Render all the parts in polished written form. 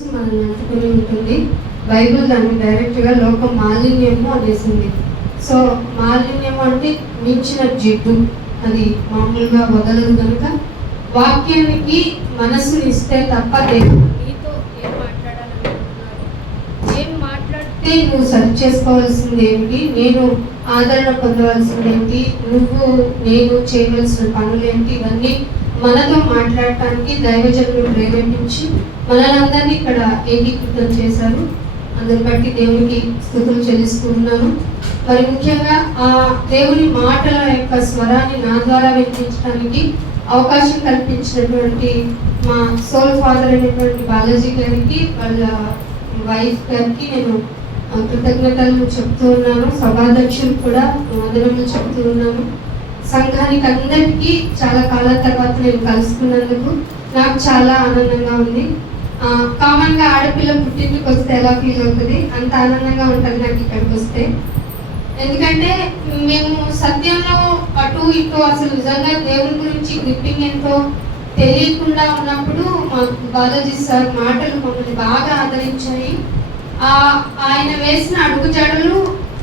మనల్ని అంటుకుని ఉంటుంది. బైబిల్ దాన్ని డైరెక్ట్గా లోక మాలిన్యము అనేసింది. సో మాలిన్యము అంటే మించిన జిడ్డు, అది మామూలుగా వదలదు కనుక వాక్యానికి మనసుని ఇస్తే తప్ప దేవుడు నీతో ఏం మాట్లాడాలనుకుంటున్నారు, ఏం మాట్లాడితే నువ్వు సరి చేసుకోవాల్సింది ఏంటి, నేను ఆదరణ పొందవలసింది ఏంటి, నేను చేయవలసిన పనులు ఏంటి, ఇవన్నీ మనతో మాట్లాడటానికి దైవజనులు ప్రేరేపించి మనలందరినీ ఇక్కడ ఏకీకృతం చేశారు. అందరి బట్టి దేవునికి స్తుతులు చెల్లిస్తూ ఉన్నాను. మరి ముఖ్యంగా ఆ దేవుని మాటల యొక్క స్వరాన్ని నా ద్వారా వినిపించడానికి అవకాశం కల్పించినటువంటి మా సోల్ ఫాదర్ అయినటువంటి బాలాజీ గారికి, వాళ్ళ వైఫ్ గారికి నేను కృతజ్ఞతలు చెప్తూ ఉన్నాను. సభాధ్యక్షులు కూడా వందనములు చెప్తూ ఉన్నాను. సంఘానికి అందరికీ చాలా కాలం తర్వాత నేను కలుసుకున్నందుకు నాకు చాలా ఆనందంగా ఉంది. కామన్గా ఆడపిల్ల పుట్టింటికి వస్తే ఎలా ఫీల్ అవుతుంది, అంత ఆనందంగా ఉంటుంది నాకు ఇక్కడికి వస్తే. ఎందుకంటే మేము సత్యంలో అటు ఇటు అసలు నిజంగా దేవుని గురించి గ్రిప్పింగ్ ఎంతో తెలియకుండా ఉన్నప్పుడు మా బాలాజీ సార్ మాటలు మమ్మల్ని బాగా ఆదరించాయి. ఆయన వేసిన అడుగుజాడలు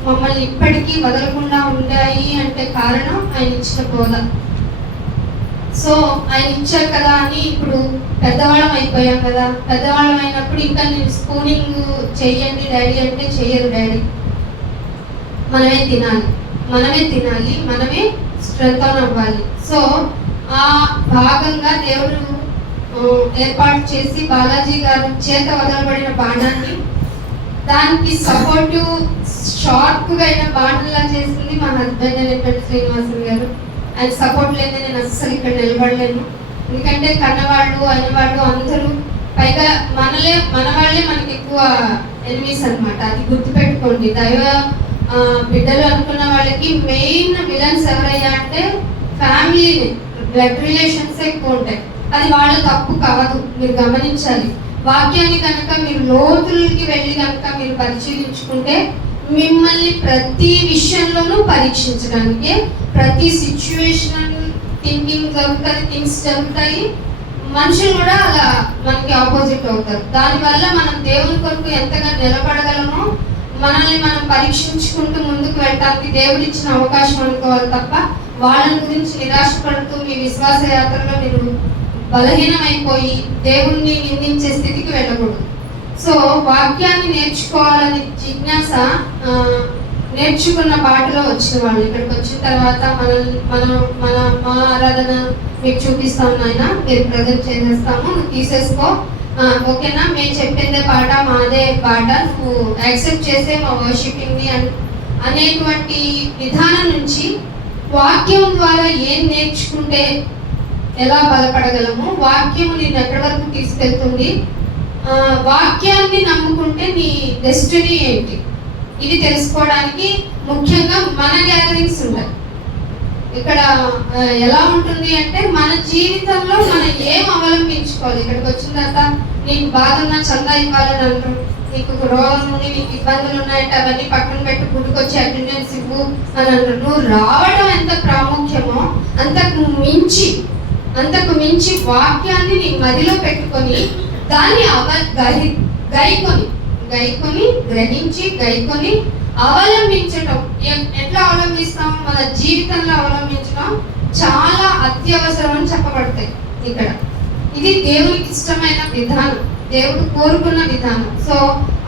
మమ్మల్ని ఇప్పటికీ వదలకుండా ఉంటాయి అంటే కారణం ఆయన ఇచ్చిన బోధ. సో ఆయన ఇచ్చారు కదా అని ఇప్పుడు పెద్దవాళ్ళం అయిపోయాం కదా, పెద్దవాళ్ళం అయినప్పుడు ఇంకా నేను స్పూనింగ్ చెయ్యండి డాడీ అంటే చెయ్యరు డాడీ. మనమే తినాలి, మనమే స్ట్రెంత్ అవ్వాలి. సో ఆ భాగంగా దేవుడు ఏర్పాటు చేసి బాలాజీ గారు చేత వదలబడిన బాణాన్ని దానికి సపోర్టివ్ షార్ప్గా అయిన బాణంలా చేసింది మా హస్బెండ్ అయినటువంటి శ్రీనివాసన్ గారు. ఆయన సపోర్ట్ లేదా నేను అస్సలు ఇక్కడ నిలబడలేను. ఎందుకంటే కన్నవాళ్ళు అయిన వాళ్ళు అందరూ, పైగా మన వాళ్ళే మనకి ఎక్కువ ఎనిమీస్ అనమాట. అది గుర్తుపెట్టుకోండి. దైవ బిడ్డలు అనుకున్న వాళ్ళకి మెయిన్ విలన్స్ ఎవరయ్యా అంటే ఫ్యామిలీని, బ్లడ్ రిలేషన్స్ ఎక్కువ ఉంటాయి. అది వాళ్ళ తప్పు కాదు, మీరు గమనించాలి. వాక్యాన్ని కనుక మీరు లోతులకి వెళ్ళి కనుక మీరు పరిశీలించుకుంటే మిమ్మల్ని ప్రతి విషయంలోనూ పరీక్షించడానికి, ప్రతి సిచ్యువేషనల్ థింకింగ్ జరుగుతుంది, థింగ్స్ జరుగుతాయి. మనుషులు కూడా అలా మనకి ఆపోజిట్ అవుతారు. దానివల్ల మనం దేవుని కొరకు ఎంతగా నిలబడగలమో మనల్ని మనం పరీక్షించుకుంటూ ముందుకు వెళ్ళడానికి దేవుడు ఇచ్చిన అవకాశం అనుకోవాలి తప్ప వాళ్ళని గురించి నిరాశపడుతూ మీ విశ్వాస యాత్రలో మీరు బలహీనమైపోయి దేవుణ్ణి నిందించే స్థితికి వెళ్ళకూడదు. సో వాక్యాన్ని నేర్చుకోవాలని జిజ్ఞాస నేర్చుకున్న బాటలో వచ్చిన వాళ్ళు ఇక్కడికి వచ్చిన తర్వాత మా ఆరాధన మీకు చూపిస్తాము నాయన, మీరు ప్రజెంట్ చేసేస్తాము, నువ్వు తీసేసుకో, ఓకేనా, మేము చెప్పిందే పాట, మాదే పాట, నువ్వు యాక్సెప్ట్ చేసే మా వర్షిపింగ్ని అనేటువంటి విధానం నుంచి వాక్యం ద్వారా ఏం నేర్చుకుంటే ఎలా బలపడగలము, వాక్యము నేను ఎక్కడి వరకు తీసుకెళ్తుంది, వాక్యాన్ని నమ్ముకుంటే నీ డెస్టినీ ఏంటి, ఇది తెలుసుకోవడానికి ముఖ్యంగా మన గ్యాదరింగ్స్ ఉంటాయి. ఇక్కడ ఎలా ఉంటుంది అంటే మన జీవితంలో మనం ఏం అవలంబించుకోవాలి. ఇక్కడికి వచ్చిన తర్వాత నీకు బాధన్నా చందా ఇవ్వాలని అంటారు, నీకు రోగం ఉంది, నీకు ఇబ్బందులు ఉన్నాయంటే అవన్నీ పక్కన పెట్టి గుడికొచ్చి అటెండెన్స్ ఇవ్వు అని అంటారు. నువ్వు రావడం ఎంత ప్రాముఖ్యమో అంతకు మించి వాక్యాన్ని నీ మదిలో పెట్టుకొని దాన్ని గైకొని గ్రహించి గైకొని అవలంబించటం. ఎట్లా అవలంబిస్తాం? మన జీవితంలో అవలంబించడం చాలా అత్యవసరం అని చెప్పబడతాయి ఇక్కడ. ఇది దేవునికి ఇష్టమైన విధానం, దేవుడు కోరుకున్న విధానం. సో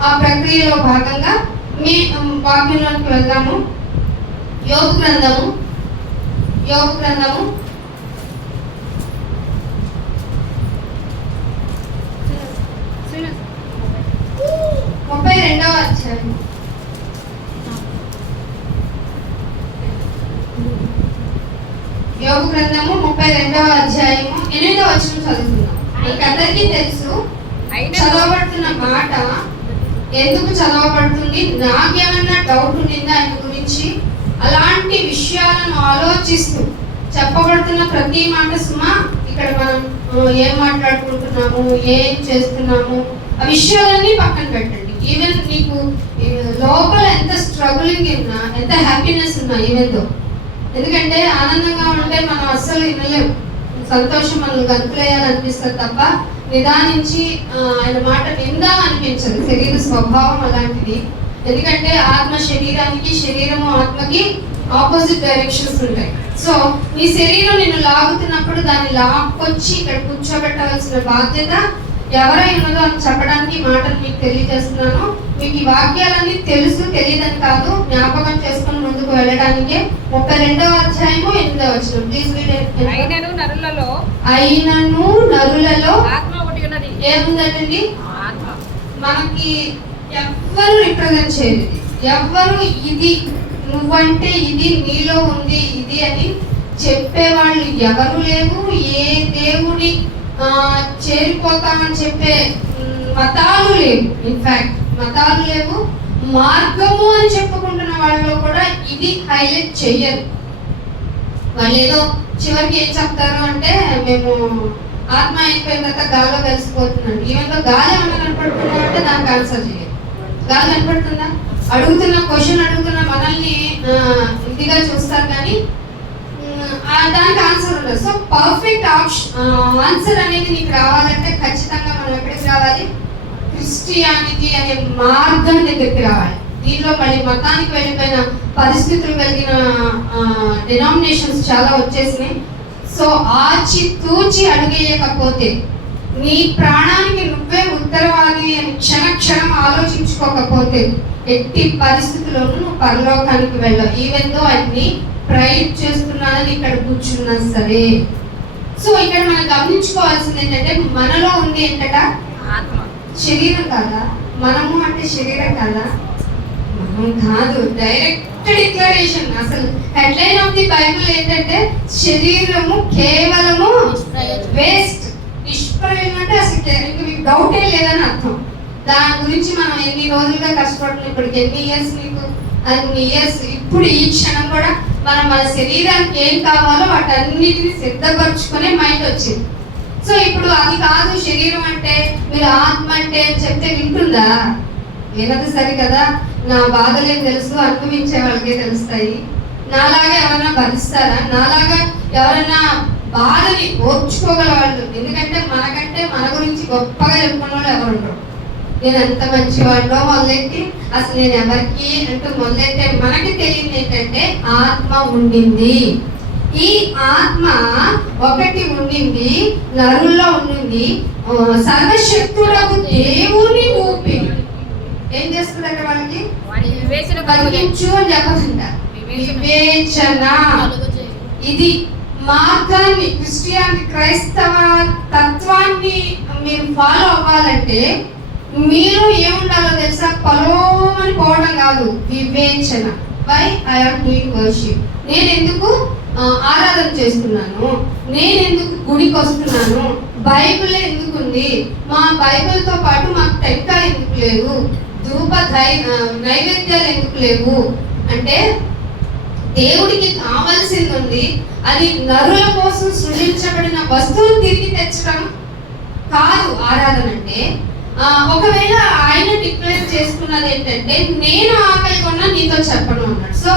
ఆ ప్రక్రియలో భాగంగా మీ వాక్యంలోకి వెళ్దాము. యోబు గ్రంథము 32వ అధ్యాయం. యోబు గ్రంథము 32వ అధ్యాయము 8వ వచనం చదువుతున్నాం. మీకు అందరికీ తెలుసు చదవబడుతున్న మాట ఎందుకు చదవబడుతుంది, నాకేమన్నా డౌట్ ఉండిందా ఆయన గురించి, అలాంటి విషయాలను ఆలోచిస్తూ చెప్పబడుతున్న ప్రతి మాట సుమా ఇక్కడ మనం ఏం మాట్లాడుకుంటున్నాము, ఏం చేస్తున్నాము, ఆ విషయాలన్నీ పక్కన పెట్టండి. ఈవెన్ నీకు లోపల ఎంత స్ట్రగులింగ్ ఉన్నా, ఎంత హ్యాపీనెస్ ఉన్నా, ఈవెన్ ఎందుకంటే ఆనందంగా ఉంటే మనం అస్సలు వినలేము. సంతోషం మనల్ని గంతులేయాలనిపిస్తుంది తప్ప నిదానించి ఆయన మాట విందాం అనిపించదు. శరీర స్వభావం అలాంటిది. ఎందుకంటే ఆత్మ శరీరానికి, శరీరము ఆత్మకి ఆపోజిట్ డైరెక్షన్స్ ఉంటాయి. సో నీ శరీరం నిన్ను లాగుతున్నప్పుడు దాన్ని లాక్కొచ్చి ఇక్కడ కూర్చోబెట్టవలసిన బాధ్యత ఎవరై ఉన్నదో అని చెప్పడానికి మాటలు మీకు తెలియజేస్తున్నాను. మీకు ఈ వాక్యాలన్నీ తెలుసు, తెలియదని కాదు, జ్ఞాపకం చేసుకుని ముందుకు వెళ్ళడానికే. 32వ అధ్యాయము 8వ వచనం. Please read. అయినను నరులలో ఆత్మ ఒకటి ఉన్నది. ఏముందండి? ఆత్మ. మనకి ఎవ్వరు రిప్రజెంట్ చేయలేదు. ఎవ్వరు ఇది నువ్వంటే ఇది నీలో ఉంది ఇది అని చెప్పేవాళ్ళు ఎవరు లేవు. ఏ దేవుడి చేరిపోతామని చెప్పే మతాలు లేవు. ఇన్ఫాక్ట్ మతాలు లేవు. మార్గము అని చెప్పుకుంటున్న వాళ్ళలో కూడా ఇది హైలైట్ చెయ్యరు. వాళ్ళు ఏదో చివరికి ఏం చెప్తారు అంటే, మేము ఆత్మ అయిపోయిన తర్వాత గాల్లో కలిసిపోతున్నాడు. ఈవెన్ గాలి ఏమన్నా కనపడుతున్నా అంటే దానికి ఆన్సర్ చేయాలి. గాలి కనపడుతుందా? అడుగుతున్న క్వశ్చన్ అడుగుతున్న మనల్ని ఇదిగా చూస్తారు కానీ దానికి ఆన్సర్ ఉండదు. సో పర్ఫెక్ట్ ఆన్సర్ అనేది నీకు రావాలంటే ఖచ్చితంగా మనం ఎక్కడికి రావాలి? క్రిస్టియానిటీ అనే మార్గం దగ్గరికి రావాలి. దీనిలో మళ్ళీ మతానికి వెళ్ళిపోయిన పరిస్థితులు కలిగిన డినామినేషన్స్ చాలా వచ్చేసినాయి. సో ఆచి తూచి అడుగేయకపోతే, నీ ప్రాణానికి నువ్వే ఉత్తరవాది అని క్షణం ఆలోచించుకోకపోతే ఎట్టి పరిస్థితుల్లోనూ నువ్వు పరలోకానికి వెళ్ళవు. ఈవెన్ దో అన్ని ప్రైడ్ చేస్తున్నానని ఇక్కడ కూర్చున్నా సరే. సో ఇక్కడ మనం గమనించుకోవాల్సింది ఏంటంటే, మనలో ఉంది ఏంటట? ఆత్మ. శరీరం కాదా? మనము అంటే శరీరం కాదా? మనం కాదు. Direct declaration. అసలు హెడ్లైన్ ఆఫ్ ది బైబిల్ ఏంటంటే, శరీరము కేవలము వేస్ట్, నిష్ప్రయోజనం. అంటే అసలు మీకు డౌటే లేదని అర్థం. దాని గురించి మనం ఎన్ని రోజులుగా కష్టపడుతున్నాం. ఇప్పటికి ఎన్ని ఇయర్స్, మీకు అన్ని ఇయర్స్. ఇప్పుడు ఈ క్షణం కూడా మనం మన శరీరానికి ఏం కావాలో వాటన్నిటిని సిద్ధపరచుకునే మైండ్ వచ్చింది. సో ఇప్పుడు అది కాదు శరీరం అంటే, మీరు ఆత్మ అంటే అని చెప్తే వింటుందా? వినదు. సరి కదా. నా బాధలు ఏం తెలుసు? అనుభవించే వాళ్ళకే తెలుస్తాయి. నాలాగా ఎవరైనా భరిస్తారా? నాలాగా ఎవరైనా బాధని ఓర్చుకోగల వాళ్ళు? ఎందుకంటే మనకంటే మన గురించి గొప్పగా చెప్పుకున్న వాళ్ళు ఎవరు ఉండరు. నేను ఎంత మంచివాడినో మొదలెట్టి అసలు నేను ఎవరికి అంటూ మొదలెట్టే మనకి తెలియదు ఏంటంటే, ఆత్మ ఉండింది. ఈ ఆత్మ ఒకటి ఉండింది, నరుల్లో ఉండింది. సర్వశక్తులకు దేవుని ఊపిరి ఏం చేస్తుందంటే వాళ్ళకి కలిగించు అని చెప్పదంట. వివేచన. ఇది మార్గాన్ని, క్రిస్టియాని క్రైస్తవ తత్వాన్ని మీరు ఫాలో అవ్వాలంటే మీరు ఏముండాలో తెలుసా? పలోమని పోవడం కాదు, వివేచన. Why I am doing worship. నేను ఎందుకు ఆరాధన చేస్తున్నాను? నేను ఎందుకు గుడికి వస్తున్నాను? బైబిల్ ఎందుకు ఉంది? మా బైబిల్తో పాటు మాకు టెంకాయ ఎందుకు లేవు? ధూప నైవేద్యాలు ఎందుకు లేవు? అంటే దేవుడికి కావాల్సింది ఉంది. అది నరుల కోసం సృజించబడిన వస్తువులు తిరిగి తెచ్చడం కాదు ఆరాధన అంటే. ఒకవేళ ఆయన డిక్లేర్ చేసుకున్నది ఏంటంటే, నేను ఆకలి కొన్నా నీతో చెప్పను అన్నాడు. సో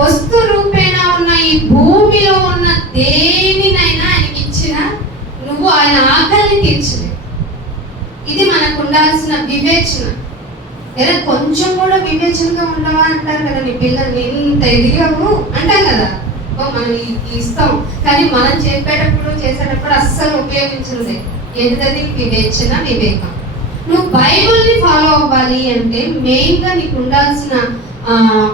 వస్తు రూపేణ ఉన్న ఈ భూమిలో ఉన్న దేనినైనా ఆయనకి ఇచ్చిన నువ్వు ఆయన ఆకలిని తీర్చలేదు. ఇది మనకు ఉండాల్సిన వివేచన. లేదా కొంచెం కూడా వివేచనగా ఉండవా అంటారు కదా. నీ పిల్లల్ని ఇంత ఎదిగావు అంటాం కదా, మనం ఇస్తాం. కానీ మనం చెప్పేటప్పుడు చేసేటప్పుడు అస్సలు ఉపయోగించలేదు. ఏంటది? వివేచన, వివేకం. నువ్వు బైబిల్ని ఫాలో అవ్వాలి అంటే మెయిన్గా నీకు ఉండాల్సిన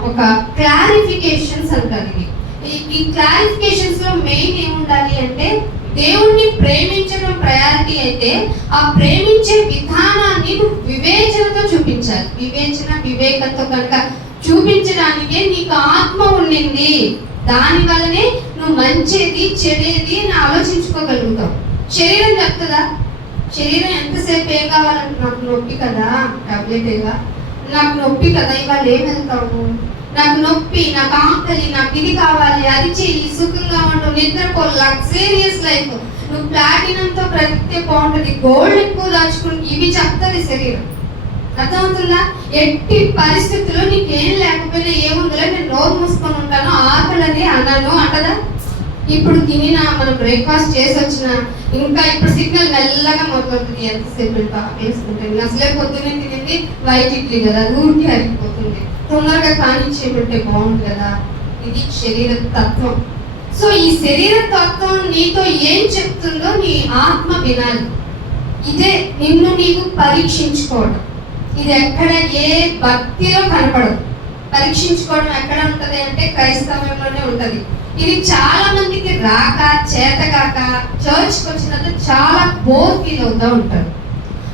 ఒక క్లారిఫికేషన్స్ అంటారు. ఈ క్లారిఫికేషన్స్ లో మెయిన్ ఏముండాలి అంటే, దేవుణ్ణి ప్రేమించడం ప్రయారిటీ అయితే ఆ ప్రేమించే విధానాన్ని నువ్వు వివేచనతో చూపించాలి. వివేచన, వివేకంతో కనుక చూపించడానికే నీకు ఆత్మ ఉండింది. దాని వల్లనే నువ్వు మంచిది చెడేది అని ఆలోచించుకోగలుగుతావు. శరీరం చెప్తుందా? శరీరం ఎంతసేపు ఏం కావాలంటే, నాకు నొప్పి కదా, టాబ్లెట్ ఏగా, నాకు నొప్పి కదా, ఇవాళ ఏం వెళ్తావు, నాకు నొప్పి, నాకు ఆకలి, నాకు ఇది కావాలి, అది చెయ్యి, సుఖంగా ఉండు, నిద్రపో, లగ్జరియస్ లైఫ్, నువ్వు ప్లాటినంతో బ్రతికితే బాగుంటుంది, గోల్డ్ ఎక్కువ దాచుకుని, ఇవి చెప్తుంది శరీరం. అర్థమవుతుందా? ఎట్టి పరిస్థితుల్లో నీకేం లేకపోయినా ఏముందిలే, నేను నోరు మూసుకొని ఉంటాను, ఆకలని అన్నాను అంటదా? ఇప్పుడు తినినా మనం బ్రేక్ఫాస్ట్ చేసి వచ్చిన ఇంకా ఇప్పుడు సిగ్నల్ మెల్లగా మొదలవుతుంది. ఎంతసేపు వేసుకుంటుంది అసలే పొద్దున్నే తినింది వైట్ ఇడ్లీ కదా, ఊరికి అరిగిపోతుంది. తొందరగా కానిచ్చేమంటే బాగుంది కదా. ఇది శరీర తత్వం. సో ఈ శరీర తత్వం నీతో ఏం చెప్తుందో నీ ఆత్మ వినాలి. ఇదే నిన్ను నీవు పరీక్షించుకోవడం. ఇది ఎక్కడ ఏ భక్తిలో కనపడదు. పరీక్షించుకోవడం ఎక్కడ ఉంటది అంటే క్రైస్తవంలోనే ఉంటది. ఇది చాలా మందికి రాక చేతగాక చర్చ్కి వచ్చినంత చాలా బోర్ ఫీల్ అవుతూ ఉంటారు.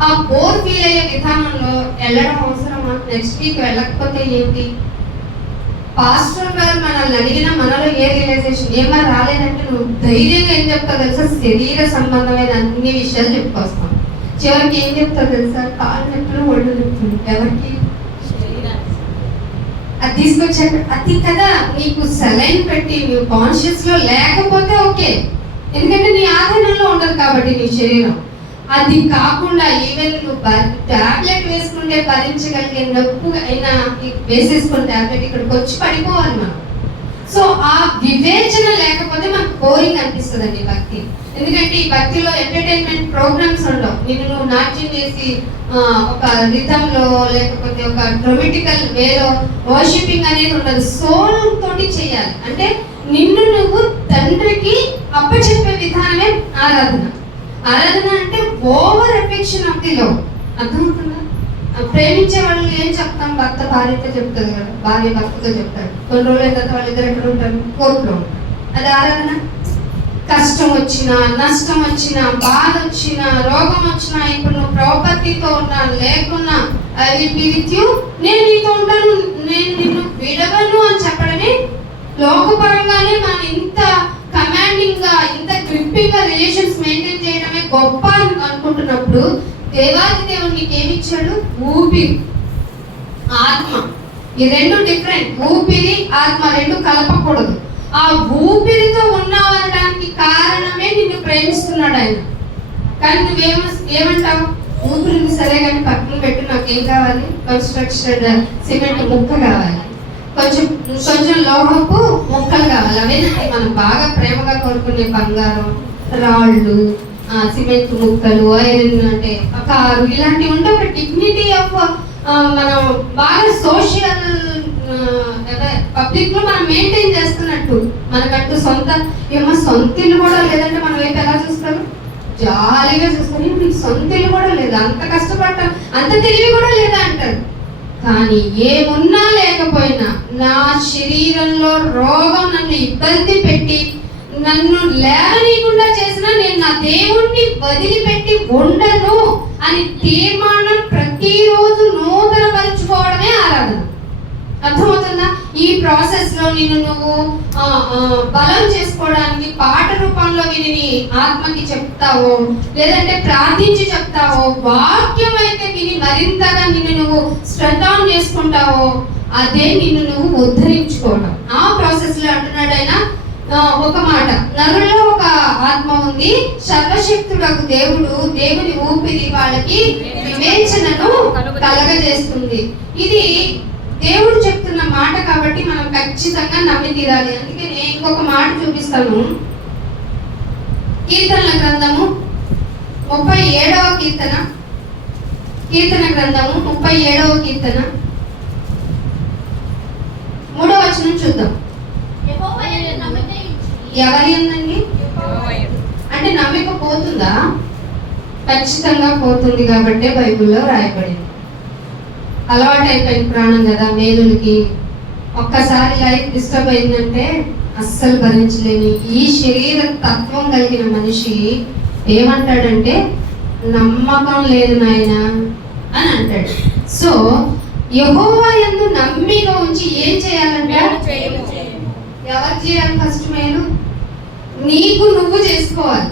ఆ బోర్ ఫీల్ అయ్యే విధానంలో వెళ్ళడం అవసరమా? నెక్స్ట్ వీక్ వెళ్ళకపోతే ఏంటి? పాస్టర్ గారు మనల్ని అడిగిన మనలో ఏ రియలైజేషన్ ఏమన్నా రాలేదంటే నువ్వు ధైర్యంగా ఏం చెప్తావు తెలుసా? శరీర సంబంధమైన అన్ని విషయాలు చెప్పుకొస్తాం. చివరికి ఏం చెప్తావు తెలుసా? కాళ్ళు నొప్పులు, ఒళ్ళు నొప్పులు. ఎవరికి? అది తీసుకొచ్చాక అది కదా నీకు సెలైన్ పెట్టి నువ్వు కాన్షియస్ లో లేకపోతే ఓకే, ఎందుకంటే నీ ఆధీనంలో ఉండదు కాబట్టి నీ శరీరం. అది కాకుండా ఈవెన్ నువ్వు టాబ్లెట్ వేసుకుంటే భరించగలిగే నొప్పు అయినా వేసేసుకున్న టాబ్లెట్ ఇక్కడికి వచ్చి పడిపోవాలి మనం. సో ఆ వివేచన లేకపోతే మనకు బోరింగ్ అనిపిస్తుందండి భక్తి. ఎందుకంటే ఈ భక్తిలో ఎంటర్టైన్మెంట్ ప్రోగ్రామ్స్ ఉండవు. నిన్ను నువ్వు నాట్యం చేసి ఒక రిథంలో లేకపోతే ఒక డ్రమటికల్ వేలో వర్షిపింగ్ అనేది ఉండదు. సోల్ తోటి చేయాలి. అంటే నిన్ను నువ్వు తండ్రికి అప్పచెప్పే విధానమే ఆరాధన. ఆరాధన అంటే over affection of the love. అర్థమవుతుందా? ప్రేమించే వాళ్ళు ఏం చెప్తాం? భర్త భార్యతో చెప్తుంది కదా, భార్య భర్తతో చెప్తాడు. కొన్ని రోజుల తర్వాత వాళ్ళిద్దరు ఎక్కడ ఉంటారు? కోర్టులో ఉంటారు. అది ఆరాధన. కష్టం వచ్చినా, నష్టం వచ్చినా, బాధ వచ్చినా, రోగం వచ్చినా, ఇప్పుడు నువ్వు ప్రాపర్టీతో ఉన్నా లేకున్నా I will be with you, నేను నీతో ఉంటాను, నేను నిన్ను విడవను అని చెప్పడమే. లోకపరంగానే మనం ఇంత కమాండింగ్ గా ఇంత గ్రిప్పింగ్ గా రిలేషన్స్ మెయింటైన్ చేయడమే గొప్ప అనుకుంటున్నప్పుడు దేవాది దేవుడు నీకు ఏమిచ్చాడు? ఊపిరి, ఆత్మ. ఈ రెండు డిఫరెంట్. ఊపిరి ఆత్మ రెండు కలపకూడదు. ఆ ఊపిరితో ఉన్నావనడానికి కారణమే నిన్ను ప్రేమిస్తున్నాడు ఆయన. కానీ నువ్వేమంటావు? ఊపిరిని సరే కానీ పక్కన పెట్టి నాకేం కావాలి? కన్స్ట్రక్షన్ సిమెంట్ ముక్క కావాలి, కొంచెం కొంచెం లోహపు ముక్కలు కావాలి. అవేనంటే మనం బాగా ప్రేమగా కోరుకునే బంగారం, రాళ్ళు, సిమెంట్ ముక్కలు, ఐరన్, అంటే కారు, ఇలాంటివి ఉంటే ఒక డిగ్నిటీ ఆఫ్ మనం బాగా సోషల్ పబ్లిక్ లో మనం మెయింటైన్ చేస్తున్నట్టు. మనకంటూ సొంత సొంత ఇల్లు కూడా లేదంటే మనం వైపు ఎలా చూస్తారు? జాలీగా చూస్తారు. నీకు సొంత ఇల్లు కూడా లేదా, అంత కష్టపడటం, అంత తెలివి కూడా లేదా అంటారు. కానీ ఏమున్నా లేకపోయినా నా శరీరంలో రోగం నన్ను ఇబ్బంది పెట్టి నన్ను లేవనీయకుండా చేసినా నేను నా దేవుణ్ణి వదిలిపెట్టి ఉండను అని తీర్మానం ప్రతిరోజు నూతనపరుచుకోవడమే ఆరాధన. అర్థమవుతుందా? ఈ ప్రాసెస్ లో నిన్ను నువ్వు బలం చేసుకోవడానికి పాట రూపంలో విని ఆత్మకి చెప్తావో, లేదంటే ప్రార్థించి చెప్తావో, వాక్యం అయితే విని మరింతగా నిన్ను నువ్వు స్ట్రెంత్ ఆన్ చేసుకుంటావో, అదే నిన్ను నువ్వు ఉద్ధరించుకోవడం. ఆ ప్రాసెస్ లో అంటున్నాడు ఆయన ఒక మాట, నరులో ఒక ఆత్మ ఉంది, సర్వశక్తుడకు దేవుడు దేవుని ఊపిరి వాళ్ళకి వివేచనను కలగజేస్తుంది. ఇది దేవుడు చెప్తున్న మాట కాబట్టి మనం ఖచ్చితంగా నమ్మి తీరాలి. అందుకే నేను ఇంకొక మాట చూపిస్తాను. కీర్తనల గ్రంథము 37వ కీర్తన, కీర్తన గ్రంథము 37వ కీర్తన 3వ వచనం చూద్దాం. ఎవరి ఉందండి? అంటే నమ్మిక పోతుందా? ఖచ్చితంగా పోతుంది. కాబట్టే బైబిల్లో రాయబడింది. అలవాటు అయిపోయిన ప్రాణం కదా మేలులకి. ఒక్కసారి లైఫ్ డిస్టర్బ్ అయిందంటే అస్సలు భరించలేని ఈ శరీర తత్వం కలిగిన మనిషి ఏమంటాడంటే నమ్మకం లేదు నాయన అని అంటాడు. సో యెహోవా యందు నమ్మిక ఉంచి ఏం చేయాలంటే, ఎవరు చేయాలి? ఫస్ట్ మేలు నీకు నువ్వు చేసుకోవాలి.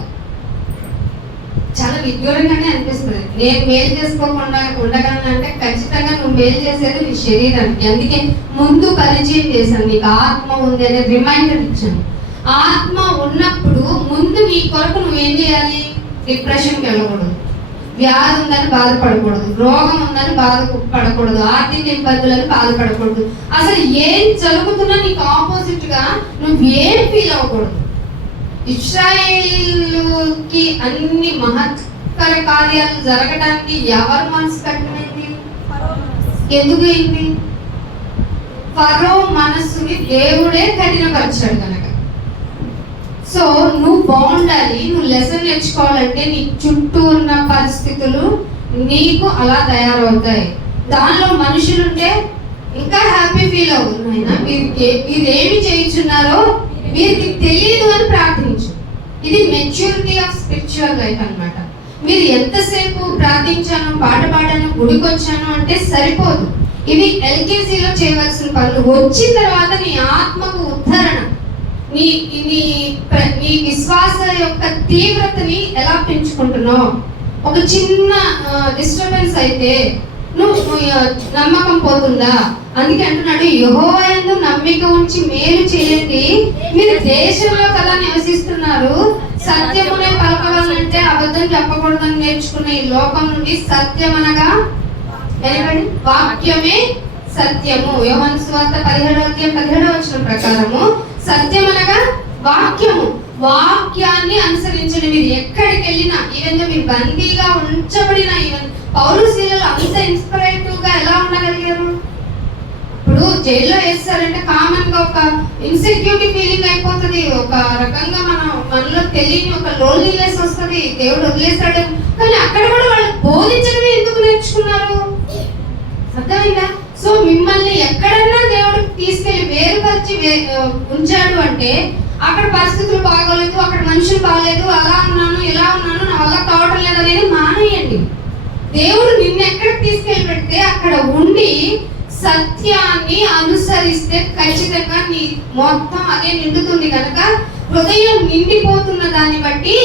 చాలా విడ్డూరంగానే అనిపిస్తుంది. నేను మేలు చేసుకోకుండా ఉండగలను అంటే ఖచ్చితంగా నువ్వు మేలు చేసేది నీ శరీరానికి. అందుకే ముందు పరిచయం చేశాను, నీకు ఆత్మ ఉంది అనే రిమైండర్ ఇచ్చాను. ఆత్మ ఉన్నప్పుడు ముందు నీ కొరకు నువ్వేం చేయాలి? డిప్రెషన్కి వెళ్ళకూడదు, వ్యాధి ఉందని బాధపడకూడదు, రోగం ఉందని బాధపడకూడదు, ఆర్థిక ఇబ్బందులని బాధపడకూడదు. అసలు ఏం జరుగుతున్నా నీకు ఆపోజిట్ గా నువ్వేం ఫీల్ అవ్వకూడదు. ఇశ్రాయేలుకి అన్ని మహత్కర కార్యాలు జరగడానికి ఎవరు మనసు కఠినమైంది? ఎందుకు అయింది? ఫరో మనస్సుని దేవుడే కఠినపరిచాడు కనుక. సో నువ్వు బాగుండాలి, నువ్వు లెసన్ నేర్చుకోవాలంటే నీ చుట్టూ ఉన్న పరిస్థితులు నీకు అలా తయారవుతాయి. దానిలో మనుషులుంటే ఇంకా హ్యాపీ ఫీల్ అవుతున్నాయినా మీరేమి చేయించున్నారో వీరికి తెలియదు అని ప్రార్థించు. ఇది మెచ్యూరిటీ ఆఫ్ స్పిరిచువల్ లైఫ్ అన్నమాట. మీరు ఎంతసేపు ప్రార్థించాను, పాట పాడాను, గుడికి వచ్చాను అంటే సరిపోదు. ఇవి ఎల్కేజీలో చేయవలసిన పనులు. వచ్చిన తర్వాత నీ ఆత్మకు ఉద్ధరణ, నీ నీ విశ్వాస యొక్క తీవ్రతని ఎలా పెంచుకుంటున్నావు. ఒక చిన్న డిస్టర్బెన్స్ అయితే నువ్వు నమ్మకం పోతుందా? అందుకే అంటున్నాడు, యెహోవా యందు నమ్మిక ఉంచి మేలు చేయండి, మీరు దేశంలో కదా నివసిస్తున్నారు. సత్యమునే పలకవాలంటే అబద్ధం చెప్పకూడదని నేర్చుకున్న ఈ లోకం నుండి సత్యం అనగా వాక్యమే సత్యము. యోహాను సువార్త 17:17 ప్రకారము సత్యం అనగా వాక్యము. వాక్యాన్ని అనుసరించండి. మీరు ఎక్కడికి వెళ్ళినా, ఈవెన్ మీరు బందీగా ఉంచబడిన, ఈవెన్ పౌలు శీలలు అంత ఇన్స్పిరేటివ్ గా ఎలా ఉండగలిగారు? ఇప్పుడు జైల్లో వేస్తారంటే కామన్ గా ఒక ఇన్సెక్యూరిటీ ఫీలింగ్ అయిపోతుంది. ఒక రకంగా మనలో తెలియని ఒక లోన్లీనెస్ వస్తుంది. దేవుడు వదిలేస్తాడు. కానీ అక్కడ కూడా వాళ్ళు బోధించడమే ఎందుకు నేర్చుకున్నారు? అర్థమైందా? సో మిమ్మల్ని ఎక్కడన్నా దేవుడు తీసుకెళ్లి వేరుపరిచి ఉంచాడు అంటే అక్కడ పరిస్థితులు బాగోలేదు, అక్కడ మనుషులు బాగలేదు, అలా ఉన్నాను, ఇలా ఉన్నాను, నా వల్ల కావడం లేదు అనేది మానేయండి. దేవుడు నిన్ను ఎక్కడికి తీసుకెళ్ళి పెడితే అక్కడ ఉండి సత్యాన్ని అనుసరిస్తే ఖచ్చితంగా నీ మొత్తం అదే నిండుతుంది. కనుక హృదయం నిండిపోతున్న దాన్ని బట్టి